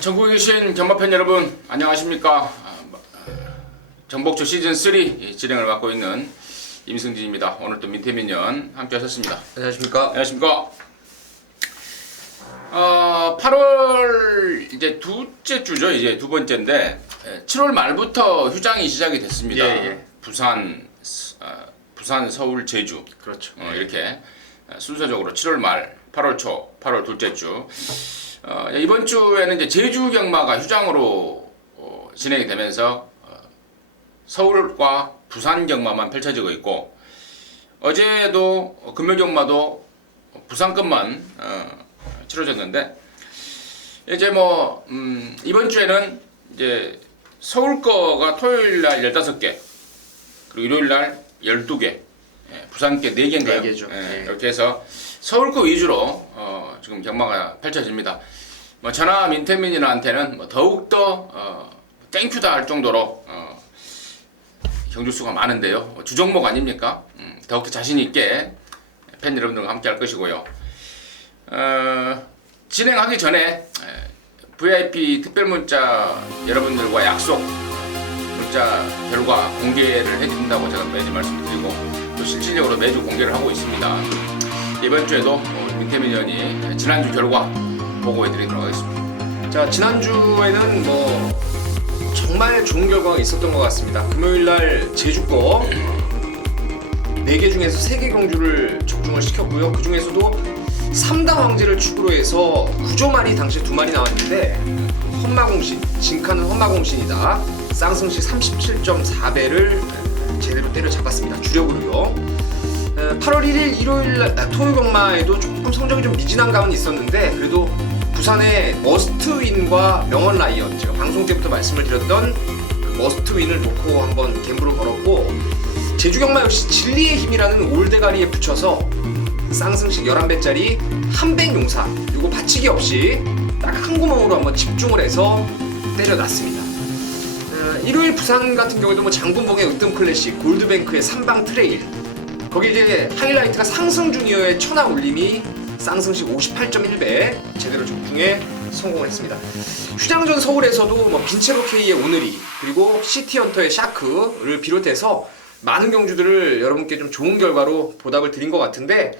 전국에 계신 경마팬 여러분 안녕하십니까. 정복조 시즌3 진행을 맡고 있는 임승진입니다. 오늘 또 민태민연 함께 하셨습니다. 안녕하십니까. 안녕하십니까. 8월 이제 둘째 주죠. 이제 두 번째인데 7월 말부터 휴장이 시작이 됐습니다. 예. 부산, 서울, 제주. 그렇죠. 이렇게 순서적으로 7월 말, 8월 초, 8월 둘째 주. 이번 주에는 이제 제주 경마가 휴장으로 진행이 되면서 서울과 부산 경마만 펼쳐지고 있고, 어제도 금요 경마도 부산 것만 치러졌는데, 이제 이번 주에는 이제 서울 거가 토요일 날 15개, 그리고 일요일 날 12개, 부산 게 4개인가요? 4개죠. 이렇게 해서 서울 거 위주로 지금 경마가 펼쳐집니다. 저나 민태민이한테는 더욱더 땡큐다 할 정도로 경주 수가 많은데요. 주종목 아닙니까? 더욱더 자신 있게 팬 여러분들과 함께 할 것이고요. 진행하기 전에 VIP 특별 문자 여러분들과 약속 문자 결과 공개를 해드린다고 제가 매주 말씀드리고, 또 실질적으로 매주 공개를 하고 있습니다. 이번 주에도 민태민 의원이 지난주 결과 보고해드리도록 하겠습니다. 자, 지난주에는 정말 좋은 결과가 있었던 것 같습니다. 금요일날 제주 거 4개 중에서 3개 경주를 적중을 시켰고요. 그 중에서도 3당 황제를 축으로 해서 구조말이 당시에 2마리 나왔는데, 헛마공신, 진카는 헛마공신이다. 쌍승시 37.4배를 제대로 때려잡았습니다. 주력으로요. 8월 1일 일요일 토요 경마에도 조금 성적이 좀 미진한 감은 있었는데, 그래도 부산의 머스트윈과 명언 라이언, 제가 방송 때부터 말씀을 드렸던 그 머스트윈을 놓고 한번 갬블을 걸었고, 제주 경마 역시 진리의 힘이라는 올대가리에 붙여서 쌍승식 11배짜리 한백 용사, 요거 받치기 없이 딱 한 구멍으로 한번 집중을 해서 때려놨습니다. 일요일 부산 같은 경우에도 장군봉의 으뜸 클래식, 골드뱅크의 3방 트레일, 거기 이제 하이라이트가 상승 주니어의 천하 울림이 쌍승식 58.1배 제대로 적중에 성공했습니다. 휴장전 서울에서도 빈체로 K의 오늘이, 그리고 시티헌터의 샤크를 비롯해서 많은 경주들을 여러분께 좀 좋은 결과로 보답을 드린 것 같은데,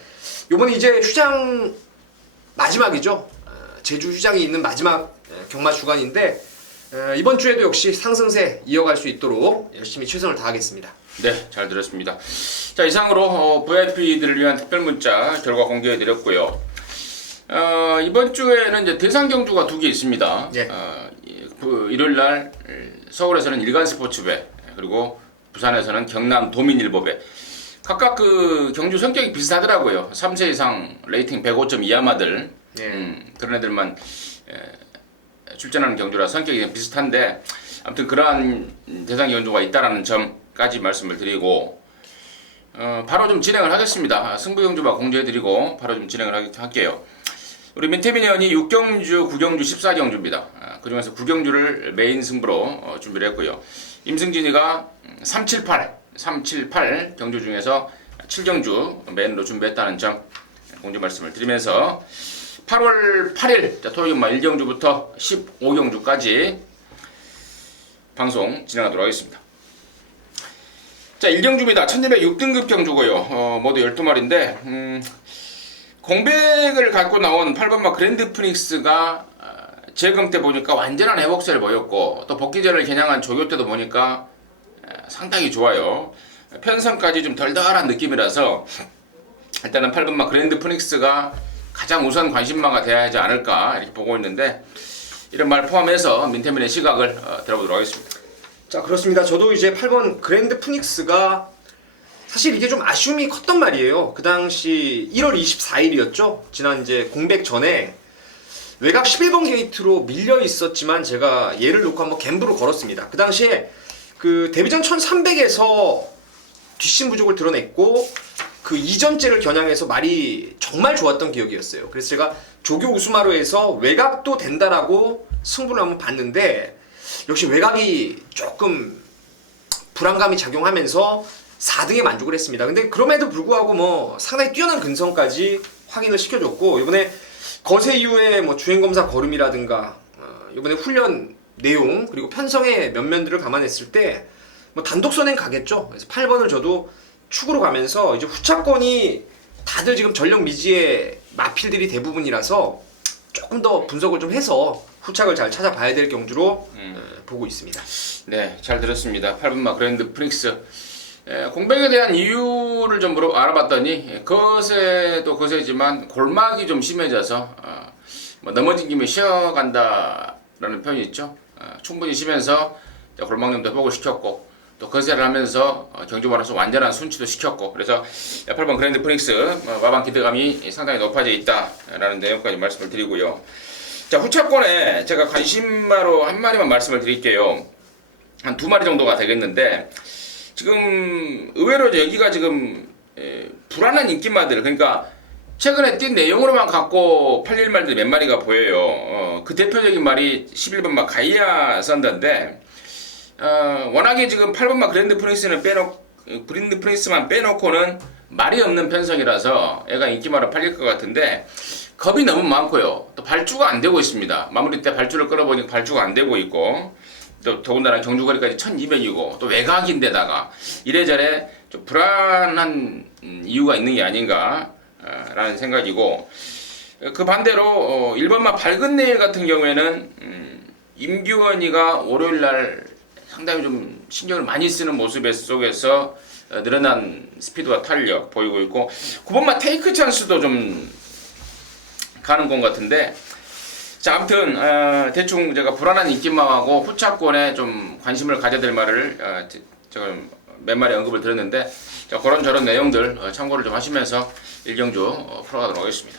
요번에 이제 휴장 마지막이죠. 제주 휴장이 있는 마지막 경마 주간인데, 이번 주에도 역시 상승세 이어갈 수 있도록 열심히 최선을 다하겠습니다. 네, 잘 들었습니다. 자, 이상으로 VIP들을 위한 특별 문자 결과 공개해드렸고요. 이번 주에는 이제 대상 경주가 2개 있습니다. 예. 일요일 날 서울에서는 일간 스포츠배, 그리고 부산에서는 경남 도민일보배. 각각 그 경주 성격이 비슷하더라고요. 3세 이상 레이팅 105점 이하마들, 그런 애들만 출전하는 경주라 성격이 비슷한데, 아무튼 그러한 대상 경주가 있다라는 점까지 말씀을 드리고, 바로 좀 진행을 하겠습니다. 승부 경주만 공지해드리고 바로 좀 진행을 할게요. 우리 민태민 의원이 6경주, 9경주, 14경주입니다. 그 중에서 9경주를 메인 승부로 준비를 했고요. 임승진이가 378 경주 중에서 7경주 메인으로 준비했다는 점 공지 말씀을 드리면서, 8월 8일 토요일 1경주부터 15경주까지 방송 진행하도록 하겠습니다. 자, 1경주입니다. 1206등급 경주고요. 모두 12마리인데, 공백을 갖고 나온 8번마 그랜드 프닉스가 재검 때 보니까 완전한 회복세를 보였고, 또 복귀전을 겨냥한 조교 때도 보니까 상당히 좋아요. 편성까지 좀 덜덜한 느낌이라서 일단은 8번마 그랜드 프닉스가 가장 우선 관심마가 돼야 하지 않을까 이렇게 보고 있는데, 이런 말 포함해서 민태민의 시각을 들어보도록 하겠습니다. 자, 그렇습니다. 저도 이제 8번 그랜드 푸닉스가 사실 이게 좀 아쉬움이 컸단 말이에요. 그 당시 1월 24일이었죠. 지난 이제 공백 전에 외곽 11번 게이트로 밀려 있었지만, 제가 얘를 놓고 한번 갬블을 걸었습니다. 그 당시에 그 데뷔전 1300에서 뒷심 부족을 드러냈고, 그 이전째를 겨냥해서 말이 정말 좋았던 기억이었어요. 그래서 제가 조교 우수마루에서 외곽도 된다라고 승부를 한번 봤는데, 역시 외곽이 조금 불안감이 작용하면서 4등에 만족을 했습니다. 근데 그럼에도 불구하고 상당히 뛰어난 근성까지 확인을 시켜줬고, 이번에 거세 이후에 주행검사 걸음이라든가 이번에 훈련 내용 그리고 편성의 면면들을 감안했을 때 뭐 단독 선행 가겠죠. 그래서 8번을 저도 축으로 가면서 이제 후차권이 다들 지금 전력 미지의 마필들이 대부분이라서 조금 더 분석을 좀 해서 후착을 잘 찾아봐야 될 경주로 보고 있습니다. 네, 잘 들었습니다. 8번마 그랜드 프릭스. 공백에 대한 이유를 좀 알아봤더니 거세도 거세지만 골막이 좀 심해져서 뭐 넘어진 김에 쉬어간다라는 표현이 있죠. 충분히 쉬면서 골막염도 회복을 시켰고 또 거세를 하면서 경주마라서 완전한 순치도 시켰고 그래서 8번 그랜드 프릭스 마방 기대감이 상당히 높아져 있다라는 내용까지 말씀을 드리고요. 자, 후차권에 제가 관심마로 한 마리만 말씀을 드릴게요. 한 2마리 정도가 되겠는데 지금 의외로 여기가 지금 불안한 인기마들, 그러니까 최근에 뛴 내용으로만 갖고 팔릴 말들이 몇 마리가 보여요. 그 대표적인 말이 11번마 가이아 썬더인데 워낙에 지금 8번마 그랜드 프린스만 빼놓고는 말이 없는 편성이라서 애가 인기마로 팔릴 것 같은데 겁이 너무 많고요. 또 발주가 안 되고 있습니다. 마무리 때 발주를 끌어보니까 발주가 안 되고 있고 또 더군다나 경주거리까지 1200이고 또 외곽인데다가 이래저래 좀 불안한 이유가 있는 게 아닌가 라는 생각이고, 그 반대로 1번마 밝은 내일 같은 경우에는 임규원이가 월요일날 상당히 좀 신경을 많이 쓰는 모습 속에서 늘어난 스피드와 탄력 보이고 있고, 9번마 테이크 찬스도 좀 가는 것 같은데, 자, 아무튼 대충 제가 불안한 인기마하고 후차권에 좀 관심을 가져야 될 말을 제가 몇 마리 언급을 드렸는데, 자, 그런저런 내용들 참고를 좀 하시면서 일경주 풀어가도록 하겠습니다.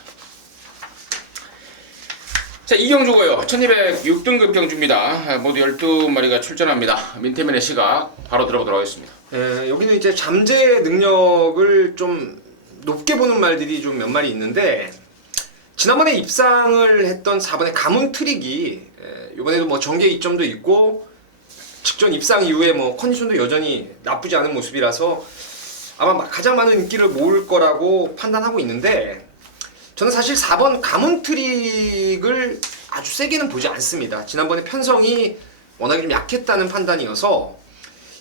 자, 이경주고요. 1206등급 경주입니다. 모두 12마리가 출전합니다. 민태민의 시각 바로 들어보도록 하겠습니다. 여기는 이제 잠재 능력을 좀 높게 보는 말들이 좀 몇 마리 있는데, 지난번에 입상을 했던 4번의 가문 트릭이 이번에도 뭐 정계 이점도 있고 직전 입상 이후에 뭐 컨디션도 여전히 나쁘지 않은 모습이라서 아마 가장 많은 인기를 모을 거라고 판단하고 있는데, 저는 사실 4번 가문 트릭을 아주 세게는 보지 않습니다. 지난번에 편성이 워낙에 좀 약했다는 판단이어서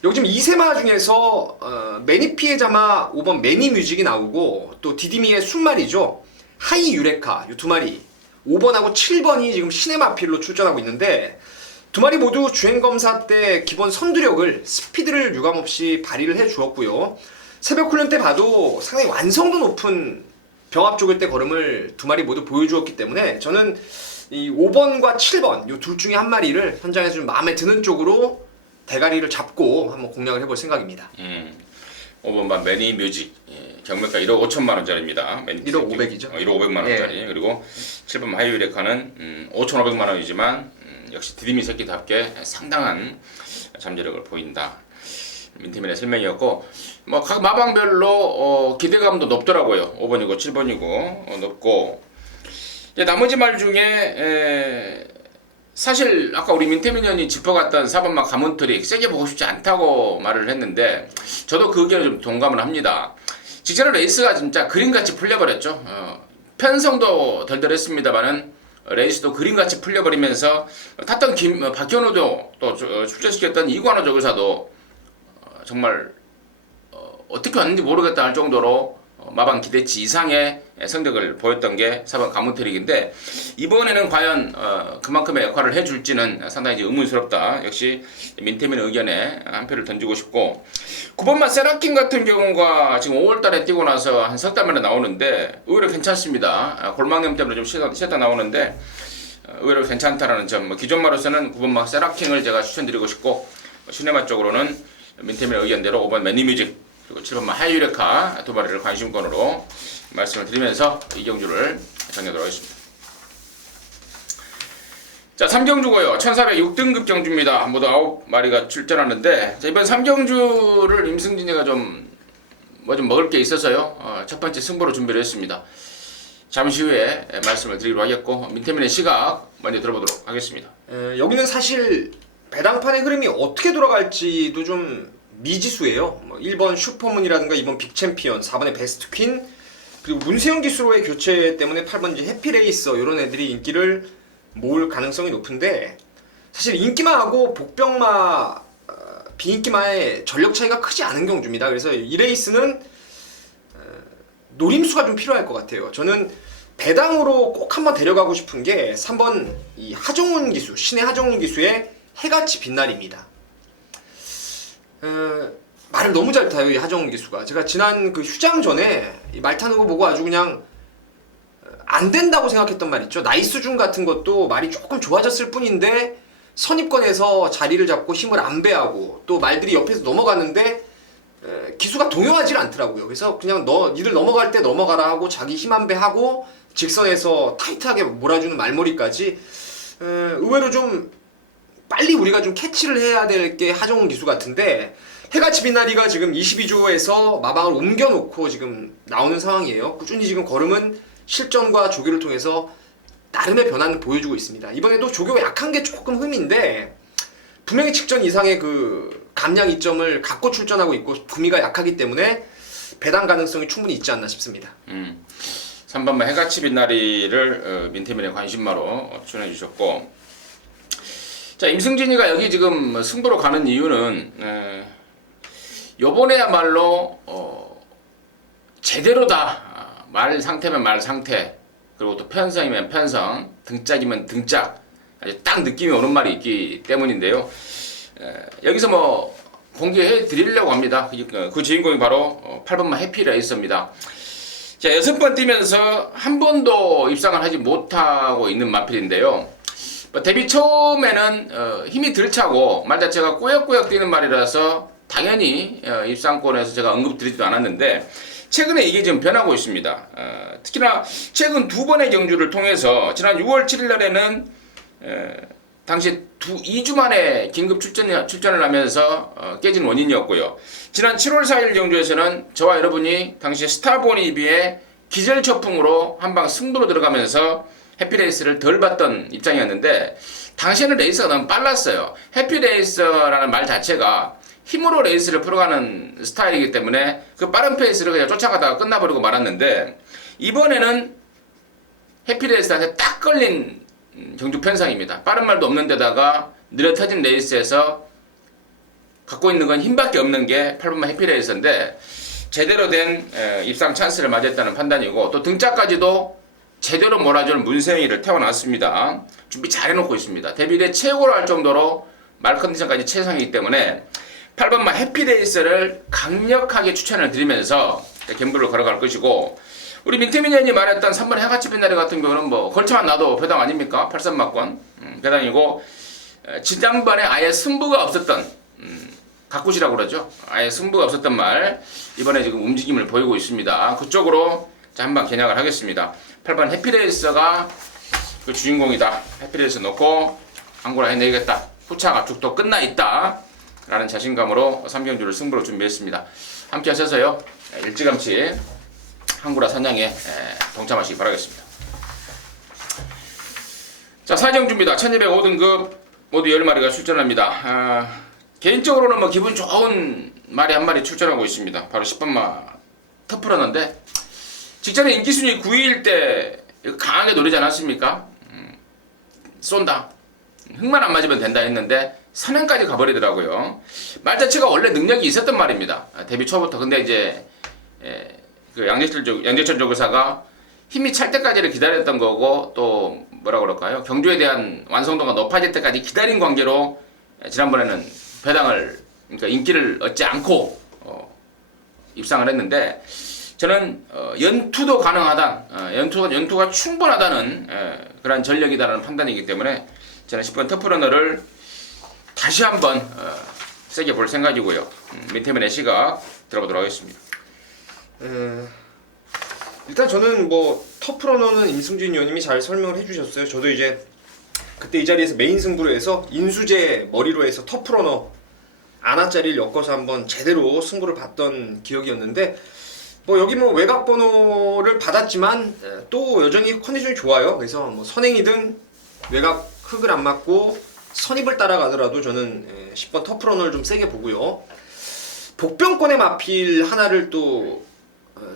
여기 지금 2세마 중에서 매니 피해자마 5번 매니 뮤직이 나오고 또 디디미의 순말이죠. 하이 유레카 이 2마리 5번하고 7번이 지금 신의 마필로 출전하고 있는데, 2마리 모두 주행검사 때 기본 선두력을 스피드를 유감없이 발휘를 해주었고요. 새벽 훈련 때 봐도 상당히 완성도 높은 병합 쪽일 때 걸음을 2마리 모두 보여주었기 때문에 저는 이 5번과 7번 이 둘 중에 한 마리를 현장에서 좀 마음에 드는 쪽으로 대가리를 잡고 한번 공략을 해볼 생각입니다. 5번마 매니 뮤직, 경매가 1억 5천만 원짜리입니다. 1억 500이죠. 1억 500만 원짜리. 그리고 7번 하이유레카는 5,500만 원이지만 역시 디디미 새끼답게 상당한 잠재력을 보인다. 민태민의 설명이었고, 뭐 각 마방별로 기대감도 높더라고요. 5번이고 7번이고 높고, 이제 나머지 말 중에 사실 아까 우리 민태민 의원이 짚어갔던 4번마 가문트릭 세게 보고 싶지 않다고 말을 했는데 저도 그 의견에 좀 동감을 합니다. 직전에 레이스가 진짜 그림같이 풀려버렸죠. 편성도 덜덜했습니다만은 레이스도 그림같이 풀려버리면서 탔던 박현우도 또 출전시켰던 이관호 조교사도 정말 어떻게 왔는지 모르겠다 할 정도로 마방 기대치 이상의 성적을 보였던 게 4번 가문트릭인데, 이번에는 과연 그만큼의 역할을 해줄지는 상당히 이제 의문스럽다. 역시 민태민의 의견에 한 표를 던지고 싶고, 9번마 세라킨 같은 경우가 지금 5월달에 뛰고 나서 한 석 달 만에 나오는데 의외로 괜찮습니다. 골망염 때문에 좀 쉬었다 나오는데 의외로 괜찮다라는 점. 기존마로서는 9번마 세라킨을 제가 추천드리고 싶고, 시네마 쪽으로는 민태민의 의견대로 5번 매니뮤직 그리고 7번마 하이유레카 2마리를 관심권으로 말씀을 드리면서 이경주를 정리하도록 하겠습니다. 자, 3경주고요. 1406등급 경주입니다. 모두 9마리가 출전하는데, 자, 이번 3경주를 임승진이가 좀 먹을 게 있어서요. 첫 번째 승부로 준비를 했습니다. 잠시 후에 말씀을 드리도록 하겠고, 민태민의 시각 먼저 들어보도록 하겠습니다. 여기는 사실 배당판의 흐름이 어떻게 돌아갈지도 좀 미지수예요. 1번 슈퍼문이라든가 2번 빅챔피언, 4번의 베스트 퀸, 그리고 문세영 기수로의 교체 때문에 8번 이제 해피레이서 이런 애들이 인기를 모을 가능성이 높은데 사실 인기마하고 복병마 비인기마의 전력 차이가 크지 않은 경주입니다. 그래서 이 레이스는 노림수가 좀 필요할 것 같아요. 저는 배당으로 꼭 한번 데려가고 싶은 게 3번 이 하정운 기수, 신의 하정운 기수의 해같이 빛날입니다. 말을 너무 잘 타요, 이 하정운 기수가. 제가 지난 그 휴장 전에 이 말 타는 거 보고 아주 그냥 안 된다고 생각했던 말 있죠. 나이스준 같은 것도 말이 조금 좋아졌을 뿐인데 선입권에서 자리를 잡고 힘을 안배하고 또 말들이 옆에서 넘어가는데 기수가 동요하지 않더라고요. 그래서 그냥 니들 넘어갈 때 넘어가라 하고 자기 힘 안배하고 직선에서 타이트하게 몰아주는 말머리까지 의외로 좀 빨리 우리가 좀 캐치를 해야 될 게 하정운 기수 같은데 해같이 빛나리가 지금 22조에서 마방을 옮겨놓고 지금 나오는 상황이에요. 꾸준히 지금 걸음은 실전과 조교를 통해서 나름의 변화는 보여주고 있습니다. 이번에도 조교가 약한 게 조금 흠인데 분명히 직전 이상의 그 감량 이점을 갖고 출전하고 있고 구미가 약하기 때문에 배당 가능성이 충분히 있지 않나 싶습니다. 3번만 해같이 빛나리를 민태민의 관심마로 추천해 주셨고, 자 임승진이가 여기 지금 승부로 가는 이유는 요번에야말로 제대로다. 말 상태면 말 상태, 그리고 또 편성이면 편성, 등짝이면 등짝, 아주 딱 느낌이 오는 말이 있기 때문인데요. 여기서 뭐 공개해 드리려고 합니다. 그 주인공이 바로 8번만 해피레이서입니다. 자, 6번 뛰면서 한 번도 입상을 하지 못하고 있는 마필인데요. 데뷔 처음에는 힘이 덜 차고 말 자체가 꾸역꾸역 뛰는 말이라서 당연히 입상권에서 제가 언급드리지도 않았는데 최근에 이게 지금 변하고 있습니다. 특히나 최근 두 번의 경주를 통해서 지난 6월 7일 날에는 당시 2주 만에 긴급 출전을 하면서 깨진 원인이었고요. 지난 7월 4일 경주에서는 저와 여러분이 당시 스타보니비의 기절초풍으로 한방 승부로 들어가면서 해피레이스를 덜 봤던 입장이었는데 당시에는 레이스가 너무 빨랐어요. 해피레이서라는 말 자체가 힘으로 레이스를 풀어가는 스타일이기 때문에 그 빠른 페이스를 그냥 쫓아가다가 끝나버리고 말았는데 이번에는 해피레이스한테 딱 걸린 경주 편성입니다. 빠른 말도 없는 데다가 느려터진 레이스에서 갖고 있는 건 힘밖에 없는 게 8번만 해피레이서인데 제대로 된 입상 찬스를 맞았다는 판단이고 또 등짝까지도 제대로 몰아줄 문세영이를 태워놨습니다. 준비 잘 해놓고 있습니다. 데뷔 때 최고로 할 정도로 말 컨디션까지 최상이기 때문에 8번만 해피레이서를 강력하게 추천을 드리면서 갬블을 걸어갈 것이고, 우리 민태민 의원이 말했던 3번 해같이 빛나리 같은 경우는 뭐 걸쳐만 놔도 배당 아닙니까? 83막권 배당이고, 지난번에 아예 승부가 없었던 가꾸시라고 그러죠. 아예 승부가 없었던 말 이번에 지금 움직임을 보이고 있습니다. 그쪽으로 한번 겨냥을 하겠습니다. 8번 해피레이서가 그 주인공이다. 해피레이서 놓고 항구라 해내겠다. 후차 압축도 끝나 있다 라는 자신감으로 3경주를 승부로 준비했습니다. 함께 하셔서요 일찌감치 항구라 사냥에 동참하시기 바라겠습니다. 자, 4경주입니다. 1205등급 모두 10마리가 출전합니다. 개인적으로는 뭐 기분 좋은 말이 한 마리 출전하고 있습니다. 바로 10번마 터프러너인데 직전에 인기순위 9위일 때 강하게 노리지 않았습니까? 쏜다. 흙만 안 맞으면 된다 했는데 선행까지 가버리더라고요. 말 자체가 원래 능력이 있었던 말입니다. 데뷔 초부터. 근데 이제 그 양재철 조교사가 힘이 찰 때까지를 기다렸던 거고 또 뭐라 그럴까요? 경주에 대한 완성도가 높아질 때까지 기다린 관계로 지난번에는 배당을 그러니까 인기를 얻지 않고 입상을 했는데 저는 연투도 가능하다, 연투가 충분하다는 그런 전력이다라는 판단이기 때문에 저는 10번 터프러너를 다시 한번 세게 볼 생각이고요. 민태민의 시각 들어보도록 하겠습니다. 일단 저는 뭐 터프러너는 임승진 의원님이 잘 설명을 해주셨어요. 저도 이제 그때 이 자리에서 메인 승부로 해서 인수제 머리로 해서 터프러너 아나짜리를 엮어서 한번 제대로 승부를 봤던 기억이었는데 뭐 여기 뭐 외곽 번호를 받았지만 또 여전히 컨디션이 좋아요. 그래서 뭐 선행이든 외곽 흙을 안 맞고 선입을 따라가더라도 저는 10번 터프러너를 좀 세게 보고요. 복병권의 마필 하나를 또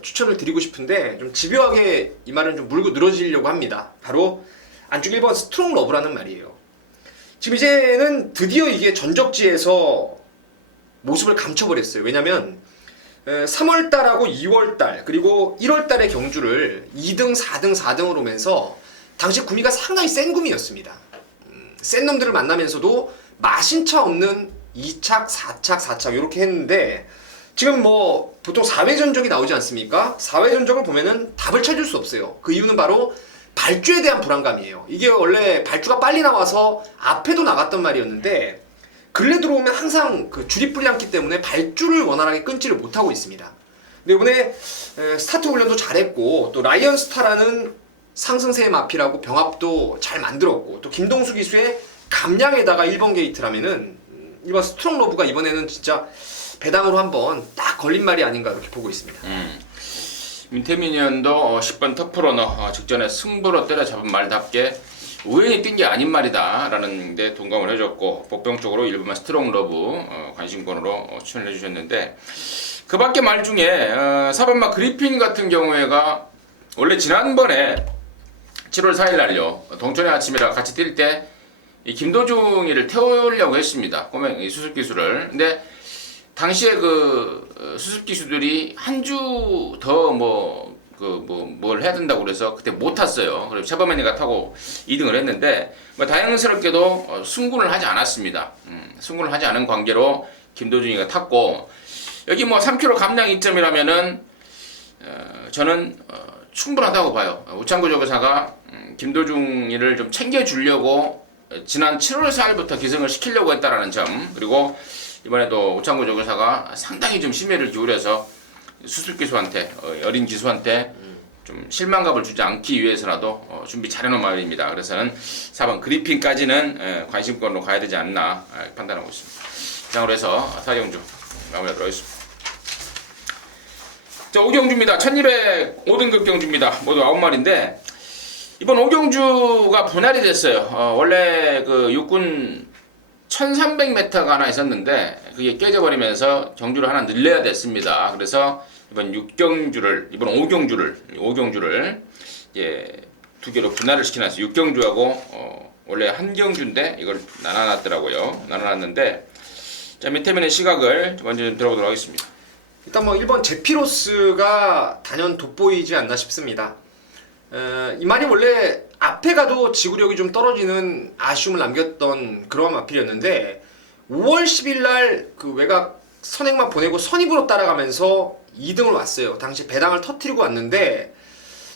추천을 드리고 싶은데 좀 집요하게 이 말은 좀 물고 늘어지려고 합니다. 바로 안쪽 1번 스트롱 러브라는 말이에요. 지금 이제는 드디어 이게 전적지에서 모습을 감춰버렸어요. 왜냐면 3월달하고 2월달 그리고 1월달의 경주를 2등, 4등, 4등으로 오면서 당시 구미가 상당히 센 구미였습니다. 센 놈들을 만나면서도 마신차 없는 2착, 4착, 4착 이렇게 했는데 지금 뭐 보통 4회 전적이 나오지 않습니까? 4회 전적을 보면은 답을 찾을 수 없어요. 그 이유는 바로 발주에 대한 불안감이에요. 이게 원래 발주가 빨리 나와서 앞에도 나갔던 말이었는데 근래 들어오면 항상 그 줄이 풀량기 때문에 발주를 원활하게 끊지를 못하고 있습니다. 근데 이번에 스타트 훈련도 잘했고 또 라이언스타라는 상승세의 마피라고 병합도 잘 만들었고 또 김동수 기수의 감량에다가 1번 게이트라면은 1번 스트롱 러브가 이번에는 진짜 배당으로 한번 딱 걸린 말이 아닌가 이렇게 보고 있습니다. 민태민위원도 10번 터프러너 직전에 승부로 때려잡은 말답게 우연히 뛴 게 아닌 말이다 라는 데 동감을 해줬고 복병 쪽으로 1번만 스트롱 러브 관심권으로 추천을 해주셨는데 그 밖에 말 중에 4번마 그리핀 같은 경우에가 원래 지난번에 7월 4일 날요 동천의 아침이라 같이 뛸 때 이 김도중이를 태우려고 했습니다. 꼬맹이 수습 기수를. 근데 당시에 그 수습 기수들이 한 주 더 뭘 해야 된다고 그래서 그때 못 탔어요. 그래서 샤버맨이가 타고 2등을 했는데 뭐 다행스럽게도 승군을 하지 않았습니다. 승군을 하지 않은 관계로 김도중이가 탔고 여기 뭐 3km 감량 이점이라면은 저는 충분하다고 봐요. 우창구 조교사가 김도중이를 좀 챙겨주려고 지난 7월 4일부터 기승을 시키려고 했다라는 점 그리고 이번에도 우창구 조교사가 상당히 좀 심혈을 기울여서 수술 기수한테 어린 기수한테 좀 실망감을 주지 않기 위해서라도 준비 잘해놓은 마을입니다. 그래서는 4번 그리핀까지는 관심권으로 가야 되지 않나 판단하고 있습니다. 이상으로 해서 4경주 마무리하도록 하겠습니다. 자, 5경주입니다. 1205등급 경주입니다. 모두 9마리인데 이번 5경주가 분할이 됐어요. 원래 그 육군 1300m가 하나 있었는데 그게 깨져버리면서 경주를 하나 늘려야 됐습니다. 그래서 이번 6경주를 이번 5경주를 이제 두 개로 분할을 시켜놨어요. 6경주하고 원래 한 경주인데 이걸 나눠놨더라고요. 나눠놨는데 자 밑에면의 시각을 먼저 좀 들어보도록 하겠습니다. 일단 뭐 1번 제피로스가 단연 돋보이지 않나 싶습니다. 이 말이 원래 앞에 가도 지구력이 좀 떨어지는 아쉬움을 남겼던 그런 마필이었는데 5월 10일 날 그 외곽 선행만 보내고 선입으로 따라가면서 2등을 왔어요. 당시 배당을 터뜨리고 왔는데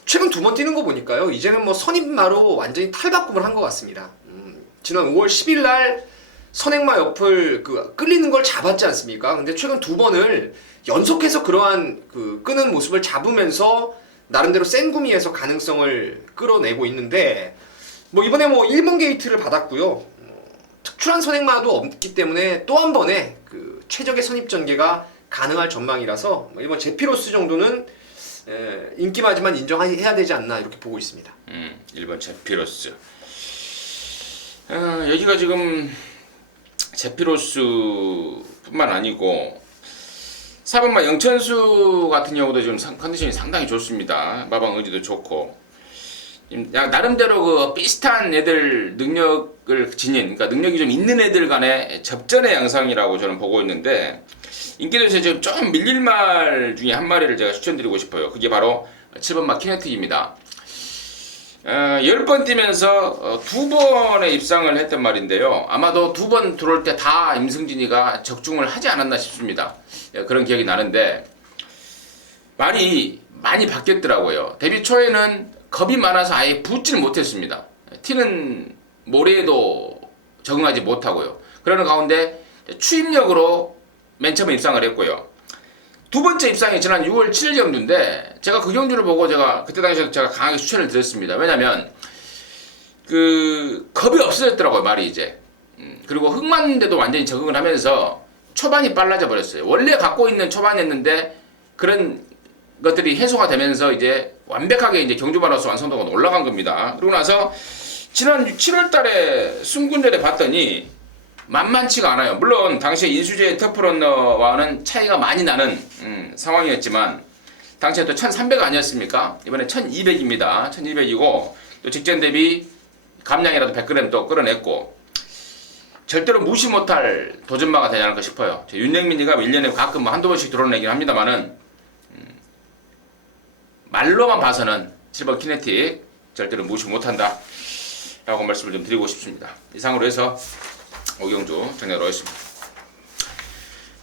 최근 2번 뛰는 거 보니까요. 이제는 뭐 선입마로 완전히 탈바꿈을 한 것 같습니다. 지난 5월 10일 날 선행마 옆을 그 끌리는 걸 잡았지 않습니까? 근데 최근 2번을 연속해서 그러한 그 끄는 모습을 잡으면서 나름대로 센 구미에서 가능성을 끌어내고 있는데 뭐 이번에 뭐 1번 게이트를 받았고요. 특출한 선행마도 없기 때문에 또 한 번의 그 최적의 선입 전개가 가능할 전망이라서 뭐 이번 제피로스 정도는 인기마지만 인정해야 되지 않나 이렇게 보고 있습니다. 1번 제피로스. 여기가 지금 제피로스뿐만 아니고 4번마 영천수 같은 경우도 지금 컨디션이 상당히 좋습니다. 마방 의지도 좋고 나름대로 그 비슷한 애들 능력을 지닌 그러니까 능력이 좀 있는 애들 간의 접전의 양상이라고 저는 보고 있는데 인기도에서 지금 좀 밀릴 말 중에 한 마리를 제가 추천드리고 싶어요. 그게 바로 7번마 키네틱입니다. 10번 뛰면서 2번의 입상을 했단 말인데요. 아마도 2번 들어올 때 다 임승진이가 적중을 하지 않았나 싶습니다. 그런 기억이 나는데 말이 많이 바뀌었더라고요. 데뷔 초에는 겁이 많아서 아예 붙지를 못했습니다. 튀는 모래에도 적응하지 못하고요. 그러는 가운데 추임력으로 맨 처음에 입상을 했고요. 두 번째 입상이 지난 6월 7일 경주인데 제가 그 경주를 보고 제가 그때 당시에 제가 강하게 추천을 드렸습니다. 왜냐면 그 겁이 없어졌더라고요. 말이 이제 그리고 흙 맞는데도 완전히 적응을 하면서 초반이 빨라져 버렸어요. 원래 갖고 있는 초반이었는데 그런 것들이 해소가 되면서 이제 완벽하게 이제 경주마로서 완성도가 올라간 겁니다. 그러고 나서 지난 7월 달에 승군전에 봤더니 만만치가 않아요. 물론 당시에 인수제 터프런너와는 차이가 많이 나는 상황이었지만 당시에 또 1300 아니었습니까? 이번에 1200입니다. 1200이고 또 직전 대비 감량이라도 100g 또 끌어냈고 절대로 무시 못할 도전마가 되지 않을까 싶어요. 윤영민이가 1년에 가끔 뭐 한두 번씩 드러내긴 합니다만은 말로만 봐서는 7번 키네틱 절대로 무시 못한다 라고 말씀을 좀 드리고 싶습니다. 이상으로 해서 오경주 정리하도록 하겠습니다.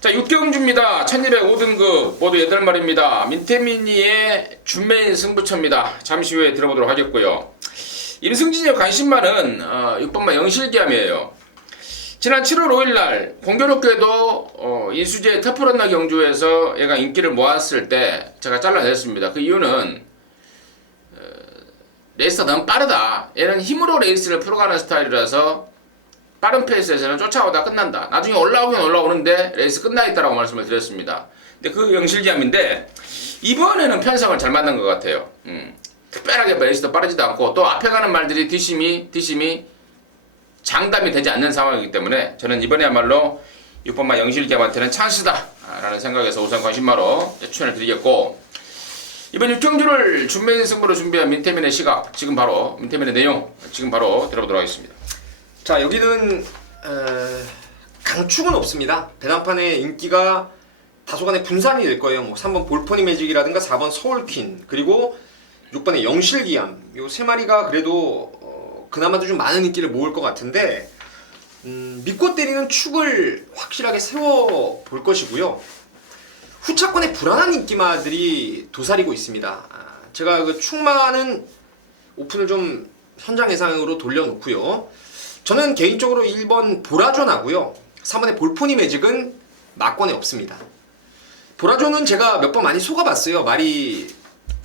자, 6경주입니다. 1205등급 모두 8마리입니다. 민태민이의 준메인 승부처입니다. 잠시 후에 들어보도록 하겠고요. 임승진의 관심 많은 6번마 영실기암이에요. 지난 7월 5일날 공교롭게도 인수제 터프런나 경주에서 얘가 인기를 모았을 때 제가 잘라냈습니다. 그 이유는 레이스가 너무 빠르다. 얘는 힘으로 레이스를 풀어가는 스타일이라서 빠른 페이스에서는 쫓아오다 끝난다. 나중에 올라오긴 올라오는데 레이스 끝나 있다라고 말씀을 드렸습니다. 근데 그 영실기암인데 이번에는 편성을 잘 만든 것 같아요. 특별하게 레이스도 빠르지도 않고 또 앞에 가는 말들이 뒷심이 장담이 되지 않는 상황이기 때문에 저는 이번에야말로 6번마 영실기암한테는 찬스다 라는 생각에서 우선 관심마로 추천을 드리겠고, 이번 6경주를 준메인 승부로 준비한 민태민의 시각, 지금 바로 민태민의 내용 지금 바로 들어보도록 하겠습니다. 자, 여기는 강축은 없습니다. 배당판의 인기가 다소간에 분산이 될 거예요. 뭐 3번 볼포니 매직이라든가 4번 서울퀸, 그리고 6번의 영실기암, 요 세 마리가 그래도 그나마도 좀 많은 인기를 모을 것 같은데 믿고 때리는 축을 확실하게 세워 볼 것이고요. 후차권의 불안한 인기마들이 도사리고 있습니다. 제가 그 축마는 오픈을 좀 현장 예상으로 돌려놓고요. 저는 개인적으로 1번 보라존하고요. 3번의 볼포니 매직은 막권에 없습니다. 보라존은 제가 몇 번 많이 속아봤어요. 말이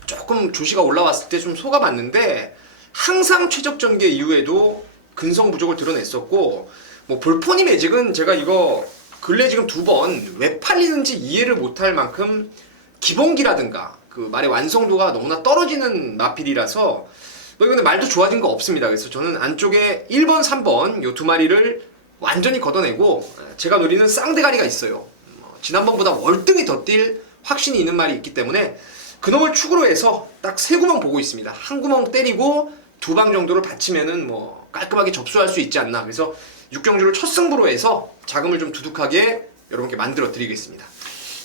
조금 조시가 올라왔을 때 좀 속아봤는데 항상 최적 전개 이후에도 근성 부족을 드러냈었고, 뭐 볼포니 매직은 제가 이거 근래 지금 2번 왜 팔리는지 이해를 못할 만큼 기본기라든가 그 말의 완성도가 너무나 떨어지는 마필이라서 뭐 이거는 말도 좋아진 거 없습니다. 그래서 저는 안쪽에 1번, 3번 요 두 마리를 완전히 걷어내고 제가 노리는 쌍대가리가 있어요. 지난번보다 월등히 더 뛸 확신이 있는 말이 있기 때문에 그놈을 축으로 해서 딱 3구멍 보고 있습니다. 한 구멍 때리고 2방 정도를 받치면은 뭐 깔끔하게 접수할 수 있지 않나. 그래서 6경주를 첫 승부로 해서 자금을 좀 두둑하게 여러분께 만들어 드리겠습니다.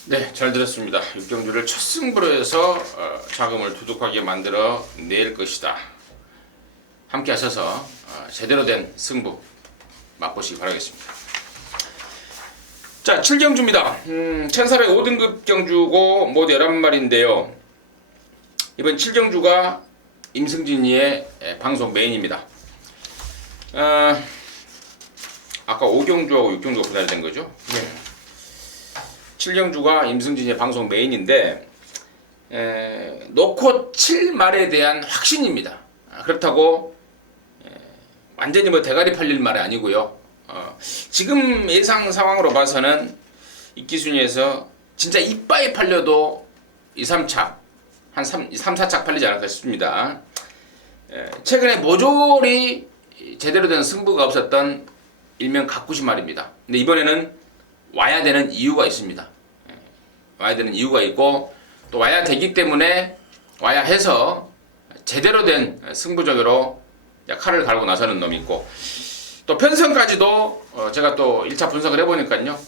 네, 잘 들었습니다. 6경주를 첫 승부로 해서 자금을 두둑하게 만들어 낼 것이다. 함께 하셔서 제대로 된 승부 맛보시기 바라겠습니다. 자, 7경주입니다. 1405등급 경주고 모두 11마리인데요. 이번 7경주가 임승진이의 방송 메인입니다. 아까 5경주하고 6경주가 분할된 거죠? 네. 7경주가 임승진이의 방송 메인인데 놓고 7말에 대한 확신입니다. 그렇다고 완전히 뭐 대가리 팔릴 말이 아니고요. 지금 예상 상황으로 봐서는 이기순위에서 진짜 이빠이 팔려도 2, 3착 한 3, 4착 팔리지 않을까 싶습니다. 최근에 모조리 제대로 된 승부가 없었던 일명 가꾸시 말입니다. 근데 이번에는 와야 되는 이유가 있습니다. 와야 되는 이유가 있고 또 와야 되기 때문에 와야 해서 제대로 된 승부적으로 칼을 갈고 나서는 놈이 있고, 또 편성까지도 제가 또 1차 분석을 해보니까요,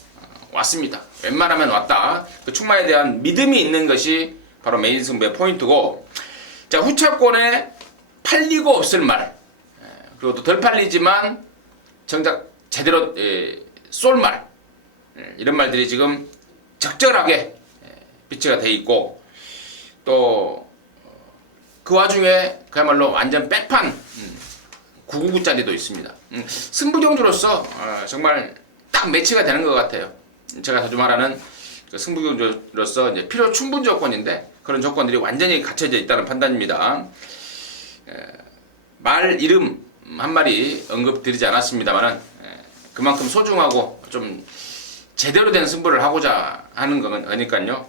왔습니다. 웬만하면 왔다. 그 축마에 대한 믿음이 있는 것이 바로 메인 승부의 포인트고, 자, 후차권에 팔리고 없을 말, 그리고 또 덜 팔리지만 정작 제대로 쏠 말, 이런 말들이 지금 적절하게 비치가 돼 있고, 또 그 와중에 그야말로 완전 백판 999짜리도 있습니다. 승부경주로서 정말 딱 매치가 되는 것 같아요. 제가 자주 말하는 그 승부경주로서 이제 필요 충분 조건인데 그런 조건들이 완전히 갖춰져 있다는 판단입니다. 말 이름 한 마리 언급드리지 않았습니다만은 그만큼 소중하고 좀 제대로 된 승부를 하고자 하는 거니까요.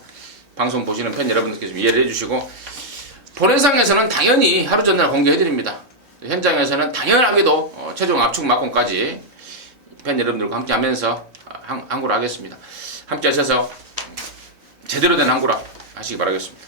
방송 보시는 팬 여러분들께 좀 이해를 해주시고, 본회상에서는 당연히 하루 전날 공개해드립니다. 현장에서는 당연하게도 최종 압축 막공까지 팬 여러분들과 함께 하면서 항구를 하겠습니다. 함께 하셔서 제대로 된 항구라 하시기 바라겠습니다.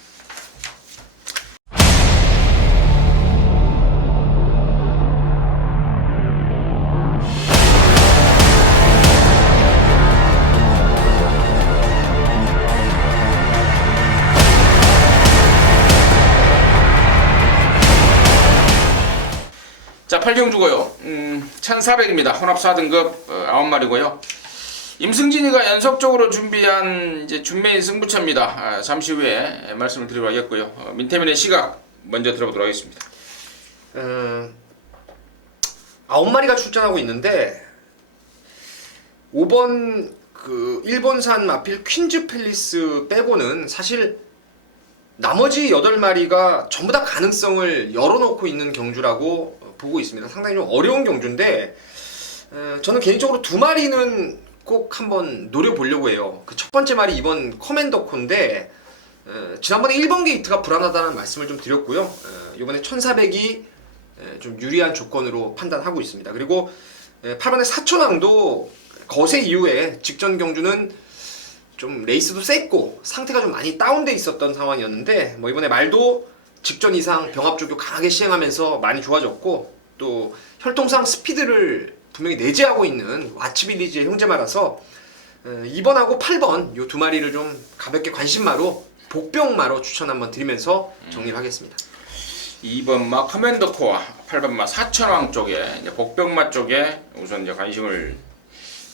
자, 8경주고요. 1400입니다. 혼합 4등급 9마리고요. 임승진이가 연속적으로 준비한 이제 준메인 승부처입니다. 잠시 후에 말씀을 드리도록 하겠고요. 민태민의 시각 먼저 들어보도록 하겠습니다. 9마리가 출전하고 있는데 5번 그 일본산 마필 퀸즈 팰리스 빼고는 사실 나머지 8마리가 전부 다 가능성을 열어놓고 있는 경주라고 보고 있습니다. 상당히 좀 어려운 경주인데 저는 개인적으로 2마리는 꼭 한번 노려보려고 해요. 그 첫 번째 말이 이번 커맨더코인데 지난번에 1번 게이트가 불안하다는 말씀을 좀 드렸고요. 이번에 1400이 좀 유리한 조건으로 판단하고 있습니다. 그리고 8번의 사천왕도 거세 이후에 직전 경주는 좀 레이스도 셌고 상태가 좀 많이 다운돼 있었던 상황이었는데 뭐 이번에 말도 직전 이상 병합조교 강하게 시행하면서 많이 좋아졌고 또 혈통상 스피드를 분명히 내재하고 있는 와치빌리지의 형제마라서 2번하고 8번 이 2마리를 좀 가볍게 관심마로 복병마로 추천 한번 드리면서 정리를 하겠습니다. 2번마 커맨더코와 8번마 사천왕 쪽에 이제 복병마 쪽에 우선 이제 관심을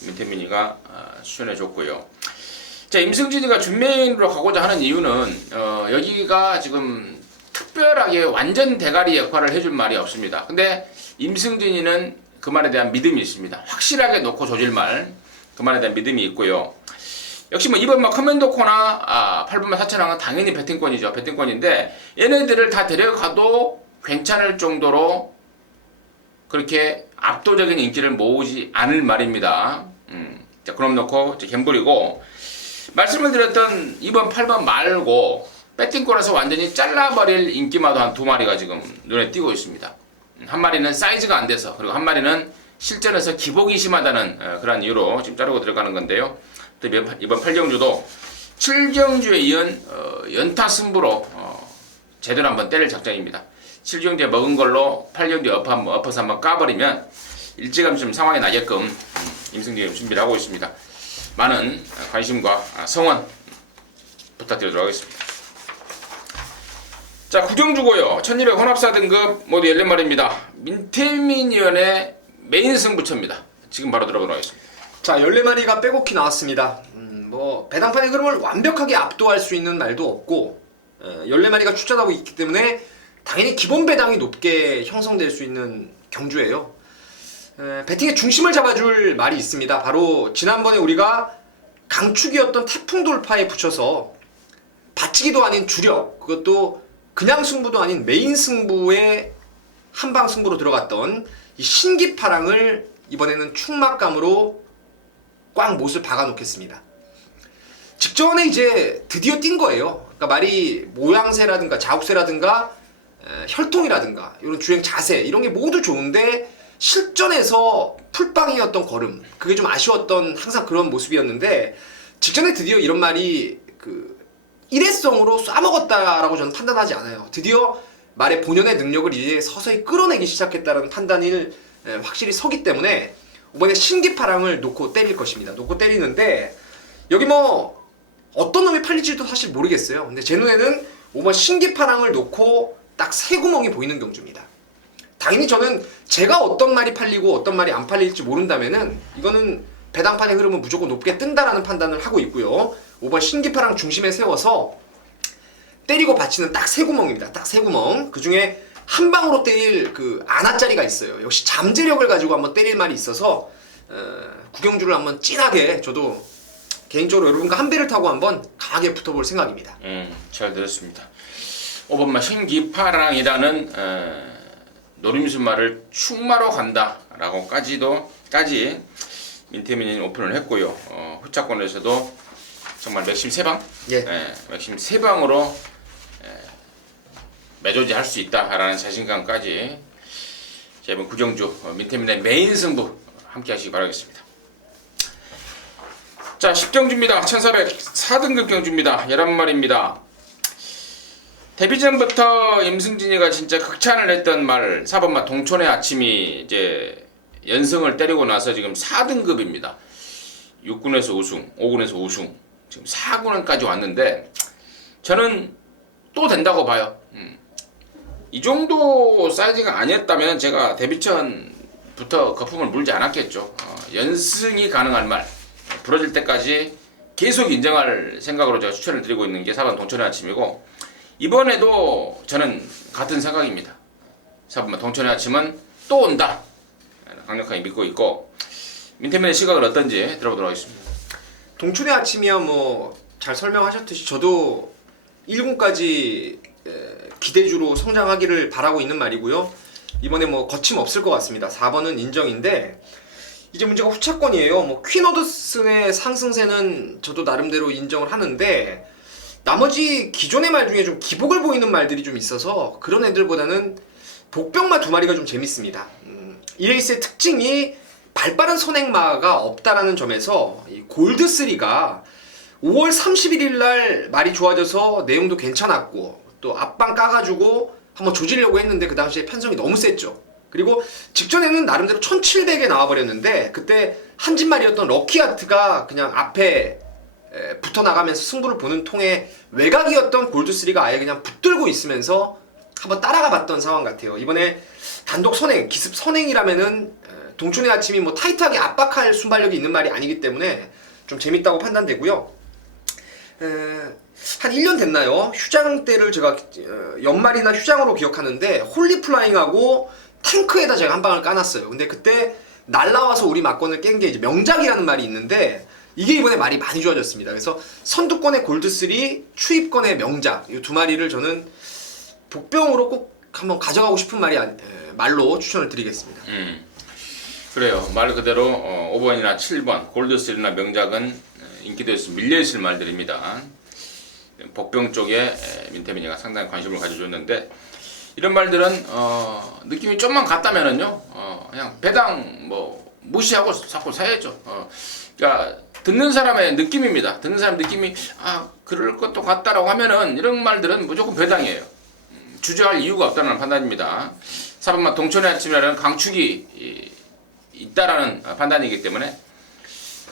민태민이가 추천해 줬고요. 자, 임승진이가 준메인으로 가고자 하는 이유는 여기가 지금 특별하게 완전 대가리 역할을 해줄 말이 없습니다. 근데 임승진이는 그 말에 대한 믿음이 있습니다. 확실하게 놓고 조질 말, 그 말에 대한 믿음이 있고요. 역시 뭐 2번마 커맨더코나 8번마 사천왕은 당연히 배팅권이죠. 배팅권인데 얘네들을 다 데려가도 괜찮을 정도로 그렇게 압도적인 인기를 모으지 않을 말입니다. 자, 그럼 놓고 갬블이고 말씀을 드렸던 2번, 8번 말고 배팅권에서 완전히 잘라버릴 인기마도 한 2마리가 지금 눈에 띄고 있습니다. 한 마리는 사이즈가 안 돼서 그리고 한 마리는 실전에서 기복이 심하다는 그런 이유로 지금 자르고 들어가는 건데요. 또 이번 8경주도 7경주에 이은 연타 승부로 제대로 한번 때릴 작정입니다. 7경주에 먹은 걸로 8경주에 엎어서 한번 까버리면 일찌감치 좀 상황이 나게끔 임승진이 준비를 하고 있습니다. 많은 관심과 성원 부탁드리도록 하겠습니다. 자, 9경주고요. 1200 혼합사 등급 모두 14마리입니다. 민태민 위원의 메인 승부처입니다. 지금 바로 들어보도록 하겠습니다. 자, 14마리가 빼곡히 나왔습니다. 뭐 배당판의 흐름을 완벽하게 압도할 수 있는 말도 없고 14마리가 출전하고 있기 때문에 당연히 기본 배당이 높게 형성될 수 있는 경주예요. 배팅의 중심을 잡아줄 말이 있습니다. 바로 지난번에 우리가 강축이었던 태풍 돌파에 붙여서 받치기도 아닌 주력, 그것도 그냥 승부도 아닌 메인 승부에 한방 승부로 들어갔던 이 신기파랑을 이번에는 충막감으로 꽉 못을 박아 놓겠습니다. 직전에 이제 드디어 뛴 거예요. 그러니까 말이 모양새라든가 자욱새라든가 혈통이라든가 이런 주행 자세 이런 게 모두 좋은데 실전에서 풀빵이었던 걸음, 그게 좀 아쉬웠던 항상 그런 모습이었는데 직전에 드디어 이런 말이 그 일회성으로 쏴먹었다라고 저는 판단하지 않아요. 드디어 말의 본연의 능력을 이제 서서히 끌어내기 시작했다는 판단이 확실히 서기 때문에 이번에 신기파랑을 놓고 때릴 것입니다. 놓고 때리는데 여기 뭐 어떤 놈이 팔릴지도 사실 모르겠어요. 근데 제 눈에는 5번 신기파랑을 놓고 딱 3구멍이 보이는 경주입니다. 당연히 저는 제가 어떤 말이 팔리고 어떤 말이 안 팔릴지 모른다면은 이거는 배당판의 흐름은 무조건 높게 뜬다라는 판단을 하고 있고요. 5번 신기파랑 중심에 세워서 때리고 받치는 딱 3구멍입니다. 딱 3구멍. 그 중에 한 방으로 때릴 그 아나짜리가 있어요. 역시 잠재력을 가지고 한번 때릴 말이 있어서 구경주를 한번 진하게 저도 개인적으로 여러분과 한 배를 타고 한번 강하게 붙어볼 생각입니다. 잘 들었습니다. 5번마 신기파랑이라는 노림수 말을 충마로 간다라고까지 민태민이 오픈을 했고요. 후차권에서도 정말 맥심 3방, 맥심 3방으로 매조지 할 수 있다라는 자신감까지 이번 9경주 민태민의 메인 승부 함께 하시기 바라겠습니다. 자, 10경주입니다. 1400 4등급 경주입니다. 11마리입니다. 데뷔 전부터 임승진이가 진짜 극찬을 했던 말 4번마 동촌의 아침이 이제 연승을 때리고 나서 지금 4등급입니다. 6군에서 우승, 5군에서 우승, 지금 4군까지 왔는데 저는 또 된다고 봐요. 이 정도 사이즈가 아니었다면 제가 데뷔전부터 거품을 물지 않았겠죠. 연승이 가능한 말, 부러질 때까지 계속 인정할 생각으로 제가 추천을 드리고 있는 게 4번 동천의 아침이고, 이번에도 저는 같은 생각입니다. 4번 동천의 아침은 또 온다, 강력하게 믿고 있고, 민태민의 시각은 어떤지 들어보도록 하겠습니다. 동춘의 아침이야 뭐 잘 설명하셨듯이 저도 1군까지 기대주로 성장하기를 바라고 있는 말이고요. 이번에 뭐 거침없을 것 같습니다. 4번은 인정인데 이제 문제가 후차권이에요. 뭐 퀸오드슨의 상승세는 저도 나름대로 인정을 하는데 나머지 기존의 말 중에 좀 기복을 보이는 말들이 좀 있어서 그런 애들보다는 복병마 두 마리가 좀 재밌습니다. 이 레이스의 특징이 발빠른 선행마가 없다라는 점에서 이 골드3가 5월 31일 날 말이 좋아져서 내용도 괜찮았고 또 앞방 까가지고 한번 조지려고 했는데 그 당시에 편성이 너무 셌죠. 그리고 직전에는 나름대로 1700에 나와버렸는데 그때 한진말이었던 럭키아트가 그냥 앞에 붙어 나가면서 승부를 보는 통에 외곽이었던 골드3가 아예 그냥 붙들고 있으면서 한번 따라가 봤던 상황 같아요. 이번에 단독 선행, 기습 선행이라면은 동촌의 아침이 뭐 타이트하게 압박할 순발력이 있는 말이 아니기 때문에 좀 재밌다고 판단되고요. 한 1년 됐나요? 휴장 때를 제가 연말이나 휴장으로 기억하는데 홀리플라잉하고 탱크에다 제가 한 방을 까놨어요. 근데 그때 날라와서 우리 막건을 깬 게 이제 명작이라는 말이 있는데 이게 이번에 말이 많이 좋아졌습니다. 그래서 선두권의 골드3, 추입권의 명작 이 두 마리를 저는 복병으로 꼭 한번 가져가고 싶은 말로 추천을 드리겠습니다. 그래요. 말 그대로 5번이나 7번 골드3나 명작은 인기도에서 밀려있을 말들입니다. 복병 쪽에 민태민이가 상당히 관심을 가져줬는데 이런 말들은 느낌이 좀만 같다면은요 그냥 배당 뭐 무시하고 자꾸 사야죠. 그러니까 듣는 사람의 느낌입니다. 듣는 사람 느낌이 그럴 것도 같다라고 하면은 이런 말들은 무조건 배당이에요. 주저할 이유가 없다는 판단입니다. 4번만 동천의 아침이라는 강축이 있다라는 판단이기 때문에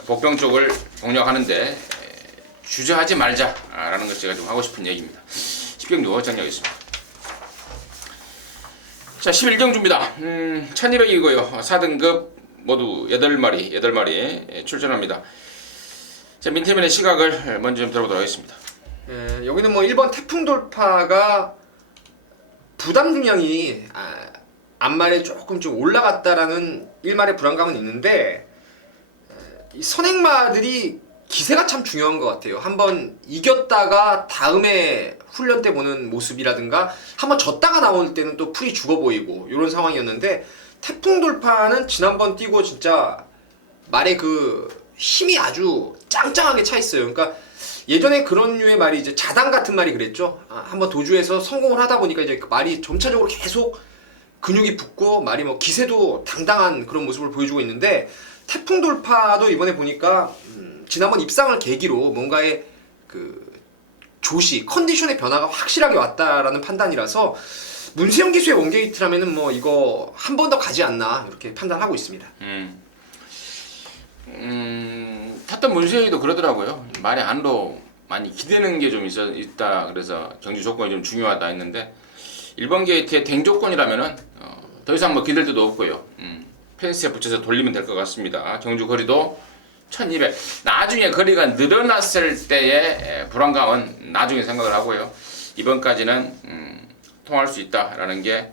복병 쪽을 공략하는데 주저하지 말자라는 것 제가 좀 하고 싶은 얘기입니다. 10경주 정리하겠습니다. 자, 11경주입니다. 1200이고요. 4등급 모두 8마리 출전합니다. 자, 민태민의 시각을 먼저 좀 들어보도록 하겠습니다. 여기는 뭐 1번 태풍 돌파가 부담 중량이 앞말에 조금 좀 올라갔다라는 1말의 불안감은 있는데 이 선행마들이 기세가 참 중요한 것 같아요. 한번 이겼다가 다음에 훈련 때 보는 모습이라든가 한번 졌다가 나올 때는 또 풀이 죽어 보이고 이런 상황이었는데 태풍 돌파는 지난번 뛰고 진짜 말의 그 힘이 아주 짱짱하게 차 있어요. 그러니까 예전에 그런 류의 말이 이제 자당 같은 말이 그랬죠. 한번 도주해서 성공을 하다 보니까 이제 말이 점차적으로 계속 근육이 붙고 말이 뭐 기세도 당당한 그런 모습을 보여주고 있는데 태풍 돌파도 이번에 보니까 지난번 입상을 계기로 뭔가의 그 조시, 컨디션의 변화가 확실하게 왔다라는 판단이라서 문세영 기수의 원게이트라면은 뭐 이거 한 번 더 가지 않나 이렇게 판단하고 있습니다. 탔던 문세영이도 그러더라고요. 말이 안으로 많이 기대는 게 좀 있다. 그래서 경주 조건이 좀 중요하다 했는데 1번 게이트의 댕 조건이라면은 더 이상 뭐 기댈 데도 없고요. 펜스에 붙여서 돌리면 될 것 같습니다. 경주 거리도 1200. 나중에 거리가 늘어났을 때의 불안감은 나중에 생각을 하고요. 이번까지는 통할 수 있다라는 게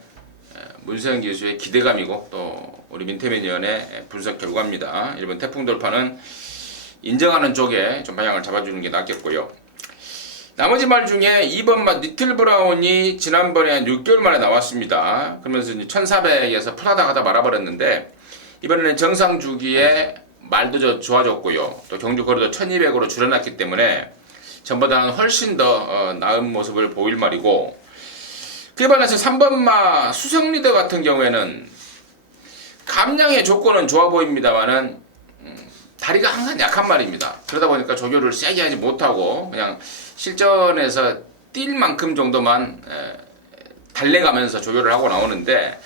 문세영 기수의 기대감이고 또 우리 민태민 의원의 분석 결과입니다. 이번 태풍 돌파는 인정하는 쪽에 좀 방향을 잡아주는 게 낫겠고요. 나머지 말 중에 2번만 리틀 브라운이 지난번에 한 6개월 만에 나왔습니다. 그러면서 이제 1400에서 풀하다 가다 말아버렸는데 이번에는 정상 주기에 말도 좋아졌고요. 또 경주 거리도 1200으로 줄여놨기 때문에 전보다는 훨씬 더 나은 모습을 보일 말이고 그에 반해서 3번마 수성 리더 같은 경우에는 감량의 조건은 좋아 보입니다만은 다리가 항상 약한 말입니다. 그러다 보니까 조교를 세게 하지 못하고 그냥 실전에서 뛸 만큼 정도만 달래가면서 조교를 하고 나오는데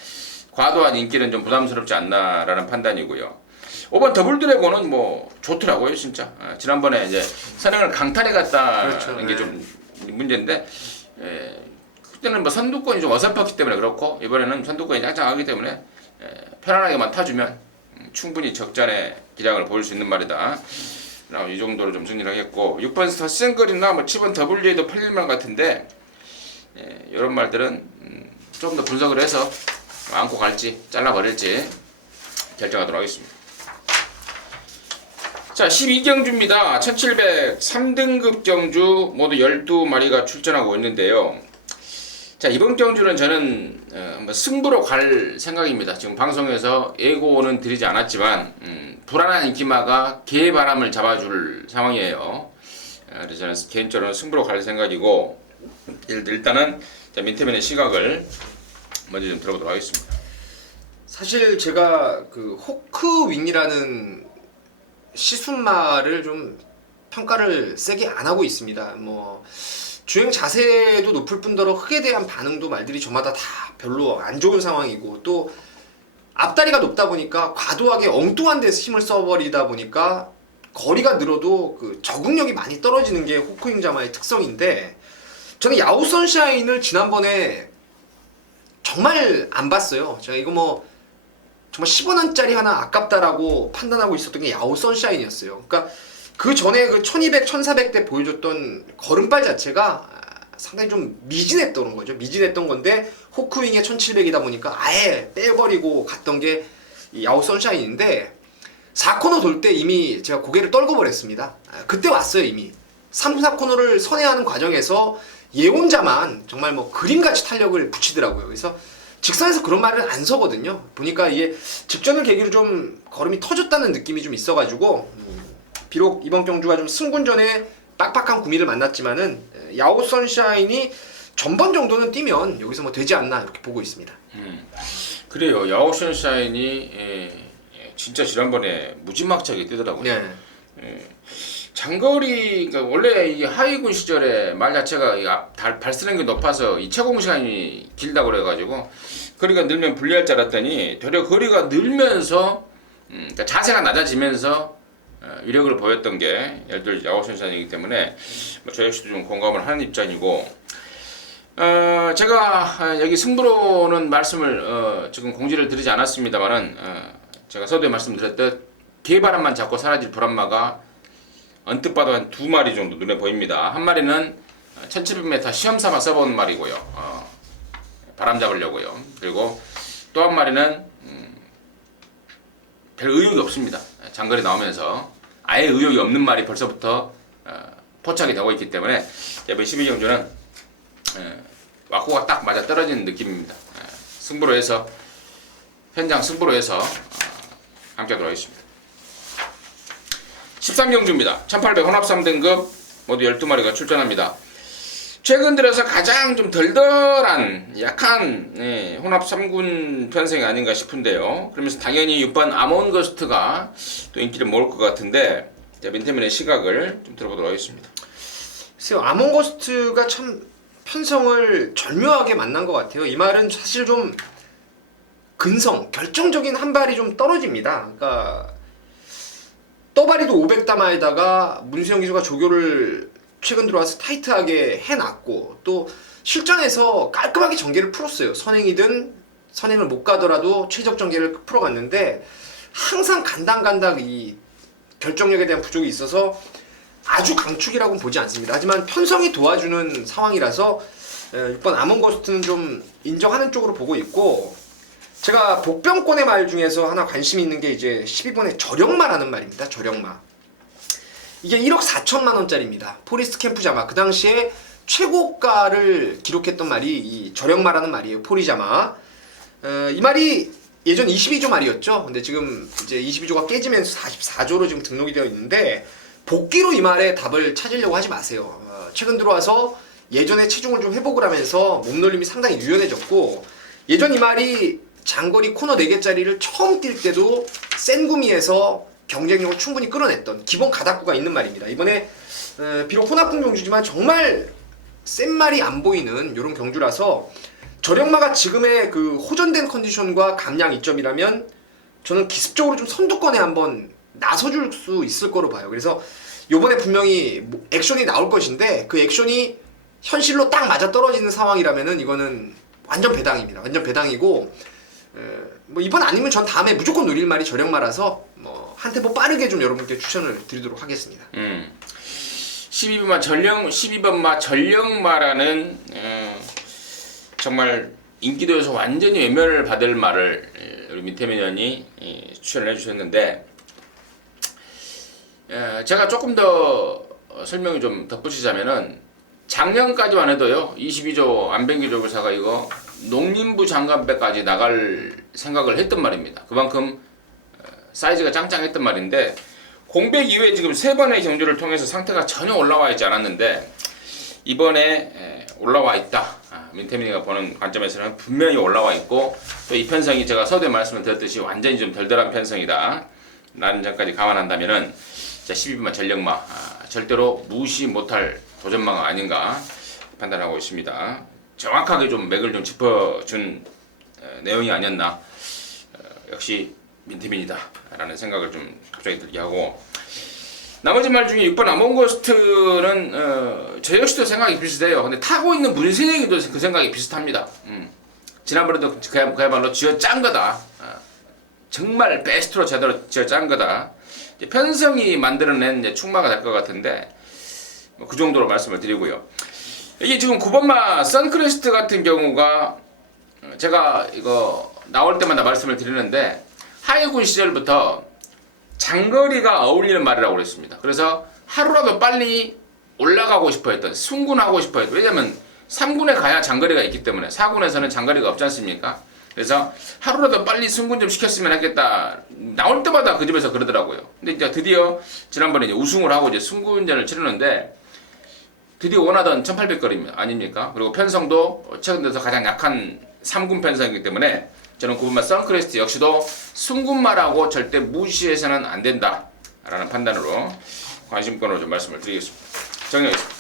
과도한 인기는 좀 부담스럽지 않나라는 판단이고요. 5번 더블 드래곤은 뭐 좋더라고요, 진짜. 지난번에 이제 선행을 강탈해 갔다는 그렇죠, 게 좀 문제인데 그때는 뭐 선두권이 좀 어설펐기 때문에 그렇고 이번에는 선두권이 짱짱하기 때문에 편안하게만 타주면 충분히 적잖의 기량을 보일 수 있는 말이다. 이 정도로 좀 정리를 하겠고 6번 스타 싱글이나 뭐 7번 WA도 팔릴만 같은데 이런 말들은 좀 더 분석을 해서 안고 갈지 잘라버릴지 결정하도록 하겠습니다. 자 12경주입니다. 1703등급 경주 모두 12마리가 출전하고 있는데요. 자 이번 경주는 저는 승부로 갈 생각입니다. 지금 방송에서 예고는 드리지 않았지만 불안한 인기마가 개바람을 잡아줄 상황이에요. 그래서 저는 개인적으로 승부로 갈 생각이고 일단은 민태민의 시각을 먼저 좀 들어보도록 하겠습니다. 사실 제가 그 호크윙이라는 시순말을 좀 평가를 세게 안 하고 있습니다. 뭐 주행 자세도 높을 뿐더러 흙에 대한 반응도 말들이 저마다 다 별로 안 좋은 상황이고 또 앞다리가 높다 보니까 과도하게 엉뚱한 데서 힘을 써버리다 보니까 거리가 늘어도 그 적응력이 많이 떨어지는 게 호크윙 자마의 특성인데 저는 야후 선샤인을 지난번에 정말 안 봤어요. 제가 이거 뭐 정말 10원짜리 하나 아깝다라고 판단하고 있었던 게 야후 선샤인이었어요. 그러니까 그 전에 그 1200, 1400대 보여줬던 걸음발 자체가 상당히 좀 미진했던 거죠. 미진했던 건데 호크윙에 1700이다 보니까 아예 빼버리고 갔던 게 야후 선샤인인데 4코너 돌 때 이미 제가 고개를 떨궈 버렸습니다. 그때 왔어요 이미. 3, 4코너를 선회하는 과정에서 예혼자만 정말 뭐 그림같이 탄력을 붙이더라고요. 그래서 직선에서 그런 말을 안 서거든요. 보니까 이게 직전을 계기로 좀 걸음이 터졌다는 느낌이 좀 있어가지고 비록 이번 경주가 좀 승군전에 빡빡한 구미를 만났지만은 야후 선샤인이 전번 정도는 뛰면 여기서 뭐 되지 않나 이렇게 보고 있습니다. 그래요. 야후 선샤인이 진짜 지난번에 무지막지하게 뛰더라고요. 네. 장거리 그러니까 원래 이 하위군 시절에 말 자체가 발스랭이 높아서 이 최공 시간이 길다고 그래가지고 거리가 늘면 불리할 줄 알았더니 되려 거리가 늘면서 그러니까 자세가 낮아지면서 위력을 보였던 게 예를 들어 야후 선샤인이기 때문에 저 역시도 좀 공감을 하는 입장이고 제가 여기 승부로는 말씀을 지금 공지를 드리지 않았습니다만은 제가 서두에 말씀드렸듯 개바람만 잡고 사라질 불안마가 언뜻 봐도 한 2마리 정도 눈에 보입니다. 한 마리는 1700m 시험 삼아 써본 말이고요. 바람 잡으려고요. 그리고 또 한 마리는 별 의욕이 없습니다. 장거리 나오면서 아예 의욕이 없는 말이 벌써부터 포착이 되고 있기 때문에 이번 12경주는 와꾸가 딱 맞아 떨어지는 느낌입니다. 승부로 해서 현장 승부로 해서 함께 하도록 하겠습니다. 13경주입니다. 1800 혼합 3등급 모두 12마리가 출전합니다. 최근 들어서 가장 좀 덜덜한 약한 혼합 3군 편성이 아닌가 싶은데요. 그러면서 당연히 6번 아몬거스트가 또 인기를 모을 것 같은데 민태민의 시각을 좀 들어보도록 하겠습니다. 글쎄요, 아몬거스트가 참 편성을 절묘하게 만난 것 같아요. 이 말은 사실 좀 근성, 결정적인 한 발이 좀 떨어집니다. 그러니까 떠바리도 500다마에다가 문수영 기수가 조교를 최근 들어와서 타이트하게 해놨고 또 실전에서 깔끔하게 전개를 풀었어요. 선행이든 선행을 못 가더라도 최적 전개를 풀어갔는데 항상 간당간당 이 결정력에 대한 부족이 있어서 아주 강축이라고는 보지 않습니다. 하지만 편성이 도와주는 상황이라서 6번 아몬거스트는 좀 인정하는 쪽으로 보고 있고 제가 복병권의 말 중에서 하나 관심 있는 게 이제 12번의 저력마라는 말입니다. 저력마. 이게 1억 4천만 원짜리입니다. 포리스트 캠프 자마. 그 당시에 최고가를 기록했던 말이 이 저력마라는 말이에요. 포리자마. 이 말이 예전 22조 말이었죠. 근데 지금 이제 22조가 깨지면서 44조로 지금 등록이 되어 있는데 복귀로 이 말의 답을 찾으려고 하지 마세요. 최근 들어와서 예전에 체중을 좀 회복을 하면서 몸놀림이 상당히 유연해졌고 예전 이 말이 장거리 코너 4개짜리를 처음 뛸 때도 센 구미에서 경쟁력을 충분히 끌어냈던 기본 가닥구가 있는 말입니다. 이번에 비록 혼합군 경주지만 정말 센 말이 안 보이는 이런 경주라서 저력마가 지금의 그 호전된 컨디션과 감량 이점이라면 저는 기습적으로 좀 선두권에 한번 나서줄 수 있을 거로 봐요. 그래서 요번에 분명히 액션이 나올 것인데 그 액션이 현실로 딱 맞아 떨어지는 상황이라면은 이거는 완전 배당입니다. 완전 배당이고 뭐 이번 아니면 전 다음에 무조건 노릴 말이 저력마라서 뭐 한 템포 빠르게 좀 여러분께 추천을 드리도록 하겠습니다. 12번마 전력마라는 정말 인기도에서 완전히 외면을 받을 말을 우리 민태민원이 추천을 해주셨는데 제가 조금 더 설명을 좀 덧붙이자면은 작년까지만 해도요 22조 안병기 조교사가 이거 농림부 장관배까지 나갈 생각을 했던 말입니다. 그만큼 사이즈가 짱짱했던 말인데 공백 이후에 지금 3번의 경주를 통해서 상태가 전혀 올라와 있지 않았는데 이번에 올라와 있다. 민태민이가 보는 관점에서는 분명히 올라와 있고 또 이 편성이 제가 서두에 말씀을 드렸듯이 완전히 좀 덜덜한 편성이다 라는 점까지 감안한다면은 12번마 전력마 절대로 무시 못할 도전마가 아닌가 판단하고 있습니다. 정확하게 좀 맥을 좀 짚어준 내용이 아니었나 역시 민태민이다 라는 생각을 좀 갑자기 들게 하고 나머지 말 중에 6번 아몬고스트는 저 역시도 생각이 비슷해요. 근데 타고 있는 문세영이도 그 생각이 비슷합니다. 지난번에도 그야말로 쥐어 짠 거다. 정말 베스트로 제대로 쥐어 짠 거다. 이제 편성이 만들어낸 이제 충마가 될 것 같은데 뭐 그 정도로 말씀을 드리고요. 이게 지금 9번마 선크레스트 같은 경우가 제가 이거 나올 때마다 말씀을 드리는데 하이군 시절부터 장거리가 어울리는 말이라고 그랬습니다. 그래서 하루라도 빨리 올라가고 싶어 했던, 승군하고 싶어 했던, 왜냐면 3군에 가야 장거리가 있기 때문에 4군에서는 장거리가 없지 않습니까? 그래서 하루라도 빨리 승군 좀 시켰으면 하겠다. 나올 때마다 그 집에서 그러더라고요. 근데 이제 드디어 지난번에 이제 우승을 하고 이제 승군전을 치르는데 드디어 원하던 1800거리 아닙니까? 그리고 편성도 최근 들어서 가장 약한 3군 편성이기 때문에 저는 9번마 선크레스트 역시도 승군마라고 절대 무시해서는 안 된다 라는 판단으로 관심권으로 좀 말씀을 드리겠습니다. 정리하겠습니다.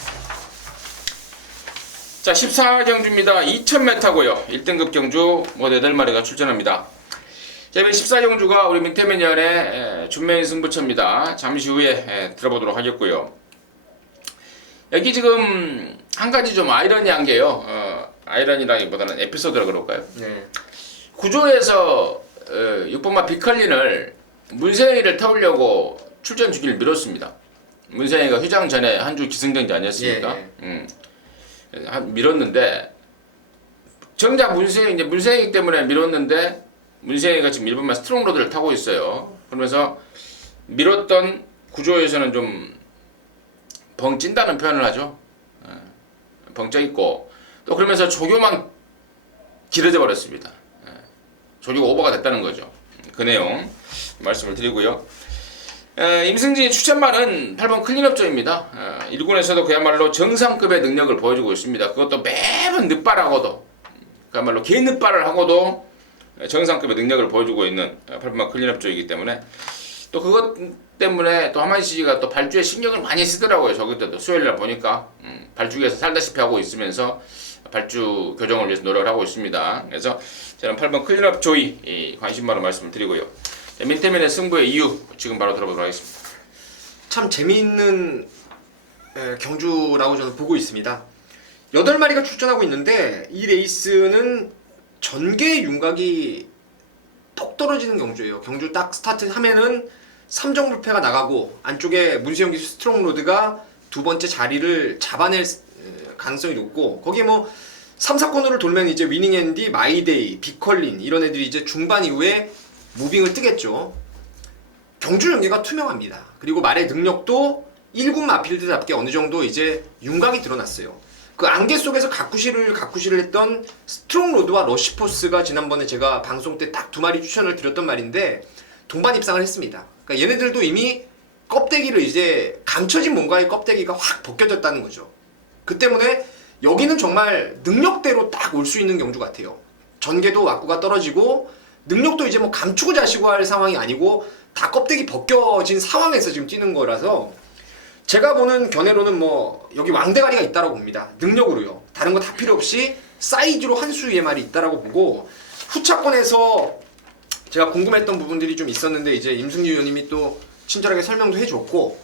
자 14경주입니다. 2000m고요. 1등급 경주 모두 8마리가 출전합니다. 자 이번 14경주가 우리 민태민연의 준메인 승부처입니다. 잠시 후에 들어보도록 하겠고요. 여기 지금 한 가지 좀 아이러니한 게요. 아이러니라기보다는 에피소드라 그럴까요? 네. 구조에서 6번마 비컬린을 문세영이를 태우려고 출전 주기를 미뤘습니다. 문세영이가 휘장 전에 한 주 기승전지 아니었습니까? 미뤘는데 정작 문세영이 때문에 미뤘는데 문세영이가 지금 1번마 스트롱로드를 타고 있어요. 그러면서 미뤘던 구조에서는 좀 벙찐다는 표현을 하죠. 벙쪄 있고 또 그러면서 조교만 길어져 버렸습니다. 조교가 오버가 됐다는 거죠. 그 내용 말씀을 드리고요. 임승진의 추천말은 8번 클린업조입니다. 1군에서도 그야말로 정상급의 능력을 보여주고 있습니다. 그것도 매번 늦발하고도 그야말로 개늦발을 하고도 정상급의 능력을 보여주고 있는 8번 클린업조이기 때문에 또 그것 때문에 또 하만시가 또 발주에 신경을 많이 쓰더라고요. 저기 때도 수요일날 보니까 발주기에서 살다시피 하고 있으면서 발주 교정을 위해서 노력을 하고 있습니다. 그래서 저는 8번 클린업 조이 관심바로 말씀을 드리고요. 민태민의 승부의 이유 지금 바로 들어보도록 하겠습니다. 참 재미있는 경주라고 저는 보고 있습니다. 8마리가 출전하고 있는데 이 레이스는 전개 윤곽이 톡 떨어지는 경주예요. 경주 딱 스타트 하면은 3정 불패가 나가고 안쪽에 문세영 기수 스트롱로드가 두 번째 자리를 잡아낼 가능성이 높고 거기에 뭐 3, 4코너를 돌면 이제 위닝앤디, 마이데이, 비컬린 이런 애들이 이제 중반 이후에 무빙을 뜨겠죠. 경주 연계가 투명합니다. 그리고 말의 능력도 1군 마필드답게 어느 정도 이제 윤곽이 드러났어요. 그 안개 속에서 가쿠시를 했던 스트롱로드와 러시포스가 지난번에 제가 방송 때 딱 2마리 추천을 드렸던 말인데 동반 입상을 했습니다. 그러니까 얘네들도 이미 껍데기를 이제 감춰진 뭔가의 껍데기가 확 벗겨졌다는 거죠. 그 때문에 여기는 정말 능력대로 딱 올 수 있는 경주 같아요. 전개도 왁구가 떨어지고 능력도 이제 뭐 감추고 자시고 할 상황이 아니고 다 껍데기 벗겨진 상황에서 지금 뛰는 거라서 제가 보는 견해로는 뭐 여기 왕대가리가 있다라고 봅니다. 능력으로요. 다른 거 다 필요 없이 사이즈로 한 수의 말이 있다라고 보고 후차권에서 제가 궁금했던 부분들이 좀 있었는데 이제 임승유 의원님이 또 친절하게 설명도 해줬고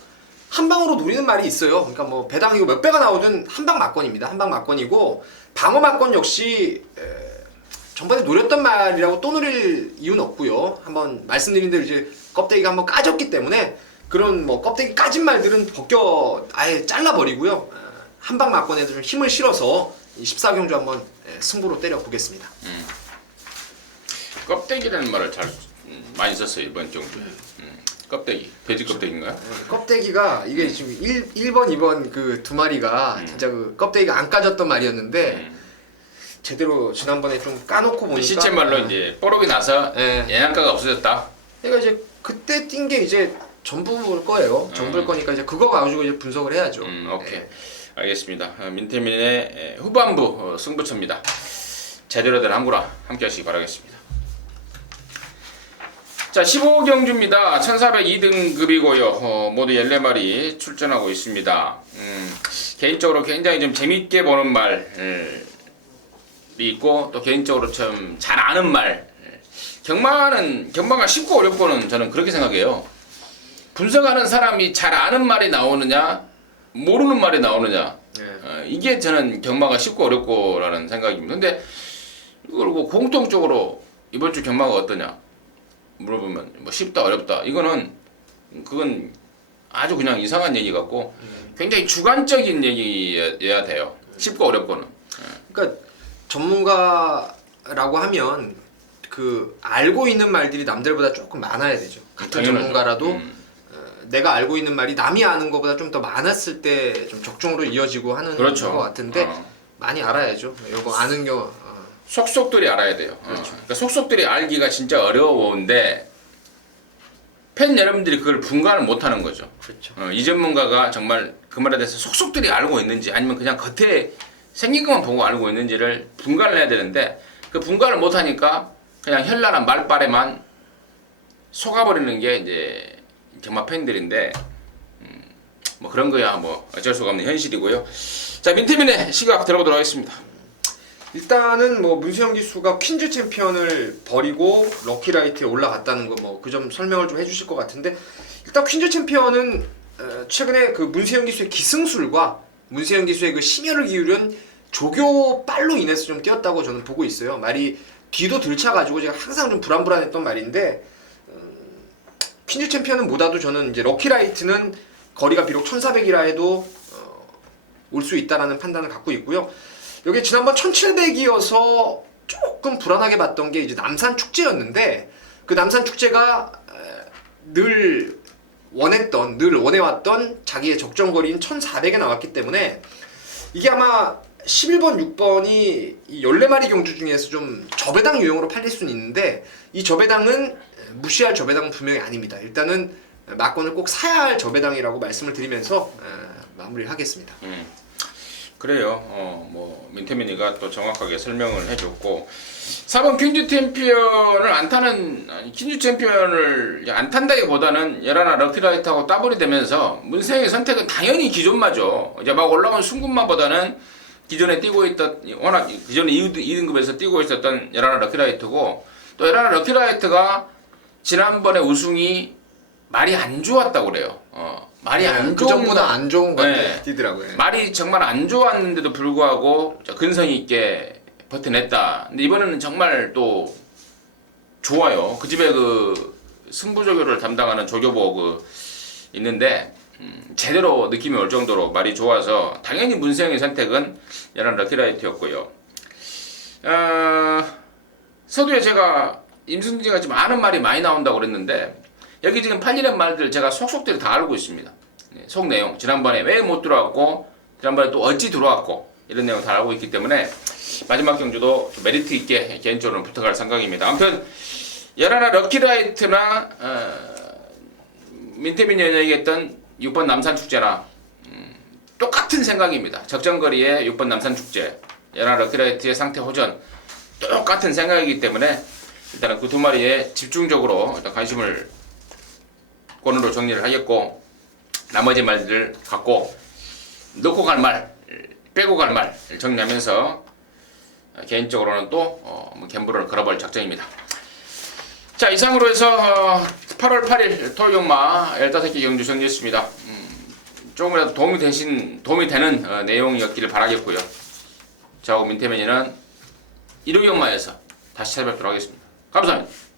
한 방으로 노리는 말이 있어요. 그러니까 뭐 배당이고 몇 배가 나오든 한 방 막건입니다. 한 방 막건이고 방어 막건 역시 전번에 노렸던 말이라고 또 노릴 이유는 없고요. 한번 말씀드린 대로 이제 껍데기가 한번 까졌기 때문에 그런 뭐 껍데기 까진 말들은 벗겨 아예 잘라버리고요. 한 방 막건에도 좀 힘을 실어서 이 14경주 한번 승부로 때려 보겠습니다. 껍데기라는 말을 잘 많이 썼어요 이번 경주에. 껍데기, 돼지 껍데기인가요? 껍데기가 이게 지금 1번, 2번 그 두 마리가 진짜 그 껍데기가 안 까졌던 말이었는데 제대로 지난번에 좀 까놓고 보니까 시체 말로 이제 뽀록이 나서 영양가가 없어졌다. 그러니까 이제 그때 뛴 게 이제 전부일 거예요. 전부일 거니까 이제 그거 가지고 이제 분석을 해야죠. 오케이. 알겠습니다. 민태민의 후반부 승부처입니다. 제대로 된 항구라 함께 하시기 바라겠습니다. 자, 15경주입니다. 1402등급이고요. 모두 14마리 출전하고 있습니다. 개인적으로 굉장히 좀 재밌게 보는 말이 있고 또 개인적으로 좀 잘 아는 말. 경마가 쉽고 어렵고는 저는 그렇게 생각해요. 분석하는 사람이 잘 아는 말이 나오느냐 모르는 말이 나오느냐 이게 저는 경마가 쉽고 어렵고라는 생각입니다. 근데 이걸 뭐 공통적으로 이번 주 경마가 어떠냐 물어보면 뭐 쉽다 어렵다 그건 아주 그냥 이상한 얘기 같고 굉장히 주관적인 얘기여야 돼요. 쉽고 어렵고는. 그러니까 전문가라고 하면 그 알고 있는 말들이 남들보다 조금 많아야 되죠. 같은 당연하죠. 전문가라도 내가 알고 있는 말이 남이 아는 것보다 좀 더 많았을 때 좀 적중으로 이어지고 하는 그렇죠. 것 같은데 많이 알아야죠. 이거 아는 경우 속속들이 알아야 돼요. 그렇죠. 그러니까 속속들이 알기가 진짜 어려운데 팬 여러분들이 그걸 분간을 못하는 거죠. 그렇죠. 이 전문가가 정말 그 말에 대해서 속속들이 알고 있는지 아니면 그냥 겉에 생긴 것만 보고 알고 있는지를 분간을 해야 되는데 그 분간을 못하니까 그냥 현란한 말빨에만 속아버리는 게 이제 경마 팬들인데 뭐 그런 거야 뭐 어쩔 수가 없는 현실이고요. 자, 민태민의 시각 들어보도록 하겠습니다. 일단은 뭐 문수영 기수가 퀸즈 챔피언을 버리고 럭키라이트에 올라갔다는 거 뭐 그 점 설명을 좀 해주실 것 같은데 일단 퀸즈 챔피언은 최근에 그 문수영 기수의 기승술과 문수영 기수의 그 심혈을 기울인 조교빨로 인해서 좀 뛰었다고 저는 보고 있어요. 말이 뒤도 들쳐가지고 제가 항상 좀 불안했던 말인데 퀸즈 챔피언은 뭐다도 저는 이제 럭키라이트는 거리가 비록 1400이라 해도 올 수 있다라는 판단을 갖고 있고요. 여기 지난번 1700이어서 조금 불안하게 봤던 게 이제 남산 축제였는데 그 남산 축제가 늘 원해왔던 자기의 적정거리인 1400에 나왔기 때문에 이게 아마 11번, 6번이 이 14마리 경주 중에서 좀 저배당 유형으로 팔릴 수는 있는데 이 저배당은 무시할 저배당은 분명히 아닙니다. 일단은 막건을 꼭 사야 할 저배당이라고 말씀을 드리면서 마무리를 하겠습니다. 그래요. 뭐 민태민이가 또 정확하게 설명을 해줬고 4번 퀸즈 챔피언을 안 타는 퀸즈 챔피언을 안 탄다기보다는 열하나 럭키라이트하고 따블이 되면서 문세영의 선택은 당연히 기존마죠. 이제 막 올라온 순군마보다는 기존에 뛰고 있던 워낙 기존에 2등급에서 뛰고 있었던 열하나 럭키라이트고 또 열하나 럭키라이트가 지난번에 우승이 말이 안 좋았다고 그래요. 말이 안 그 좋은 전보다 안 좋은 건데 네. 뛰더라고요. 말이 정말 안 좋았는데도 불구하고 근성이 있게 버텨냈다. 근데 이번에는 정말 또 좋아요. 그 집에 그 승부조교를 담당하는 조교보 있는데 제대로 느낌이 올 정도로 말이 좋아서 당연히 문세영의 선택은 연한 럭키라이트였고요. 서두에 제가 임승진이가 지금 아는 말이 많이 나온다고 그랬는데 여기 지금 팔리는 말들 제가 속속들이 다 알고 있습니다. 속 내용, 지난번에 왜 못 들어왔고 지난번에 또 어찌 들어왔고 이런 내용 다 알고 있기 때문에 마지막 경주도 메리트 있게 개인적으로 부탁할 생각입니다. 아무튼 열하나 럭키라이트나 민태민이 얘기했던 6번 남산축제나 똑같은 생각입니다. 적정거리의 6번 남산축제, 열하나 럭키라이트의 상태 호전 똑같은 생각이기 때문에 일단은 그 두 마리에 집중적으로 일단 관심을 권으로 정리를 하겠고 나머지 말들을 갖고 넣고 갈 말, 빼고 갈 말 정리하면서 개인적으로는 또 갬블을 걸어볼 작정입니다. 자, 이상으로 해서 8월 8일 토요일경마 15개 경주 정리했습니다. 조금이라도 도움이 되는 내용이었기를 바라겠고요. 저하고 민태맨이는 이루기 엄마에서 다시 찾아뵙도록 하겠습니다. 감사합니다.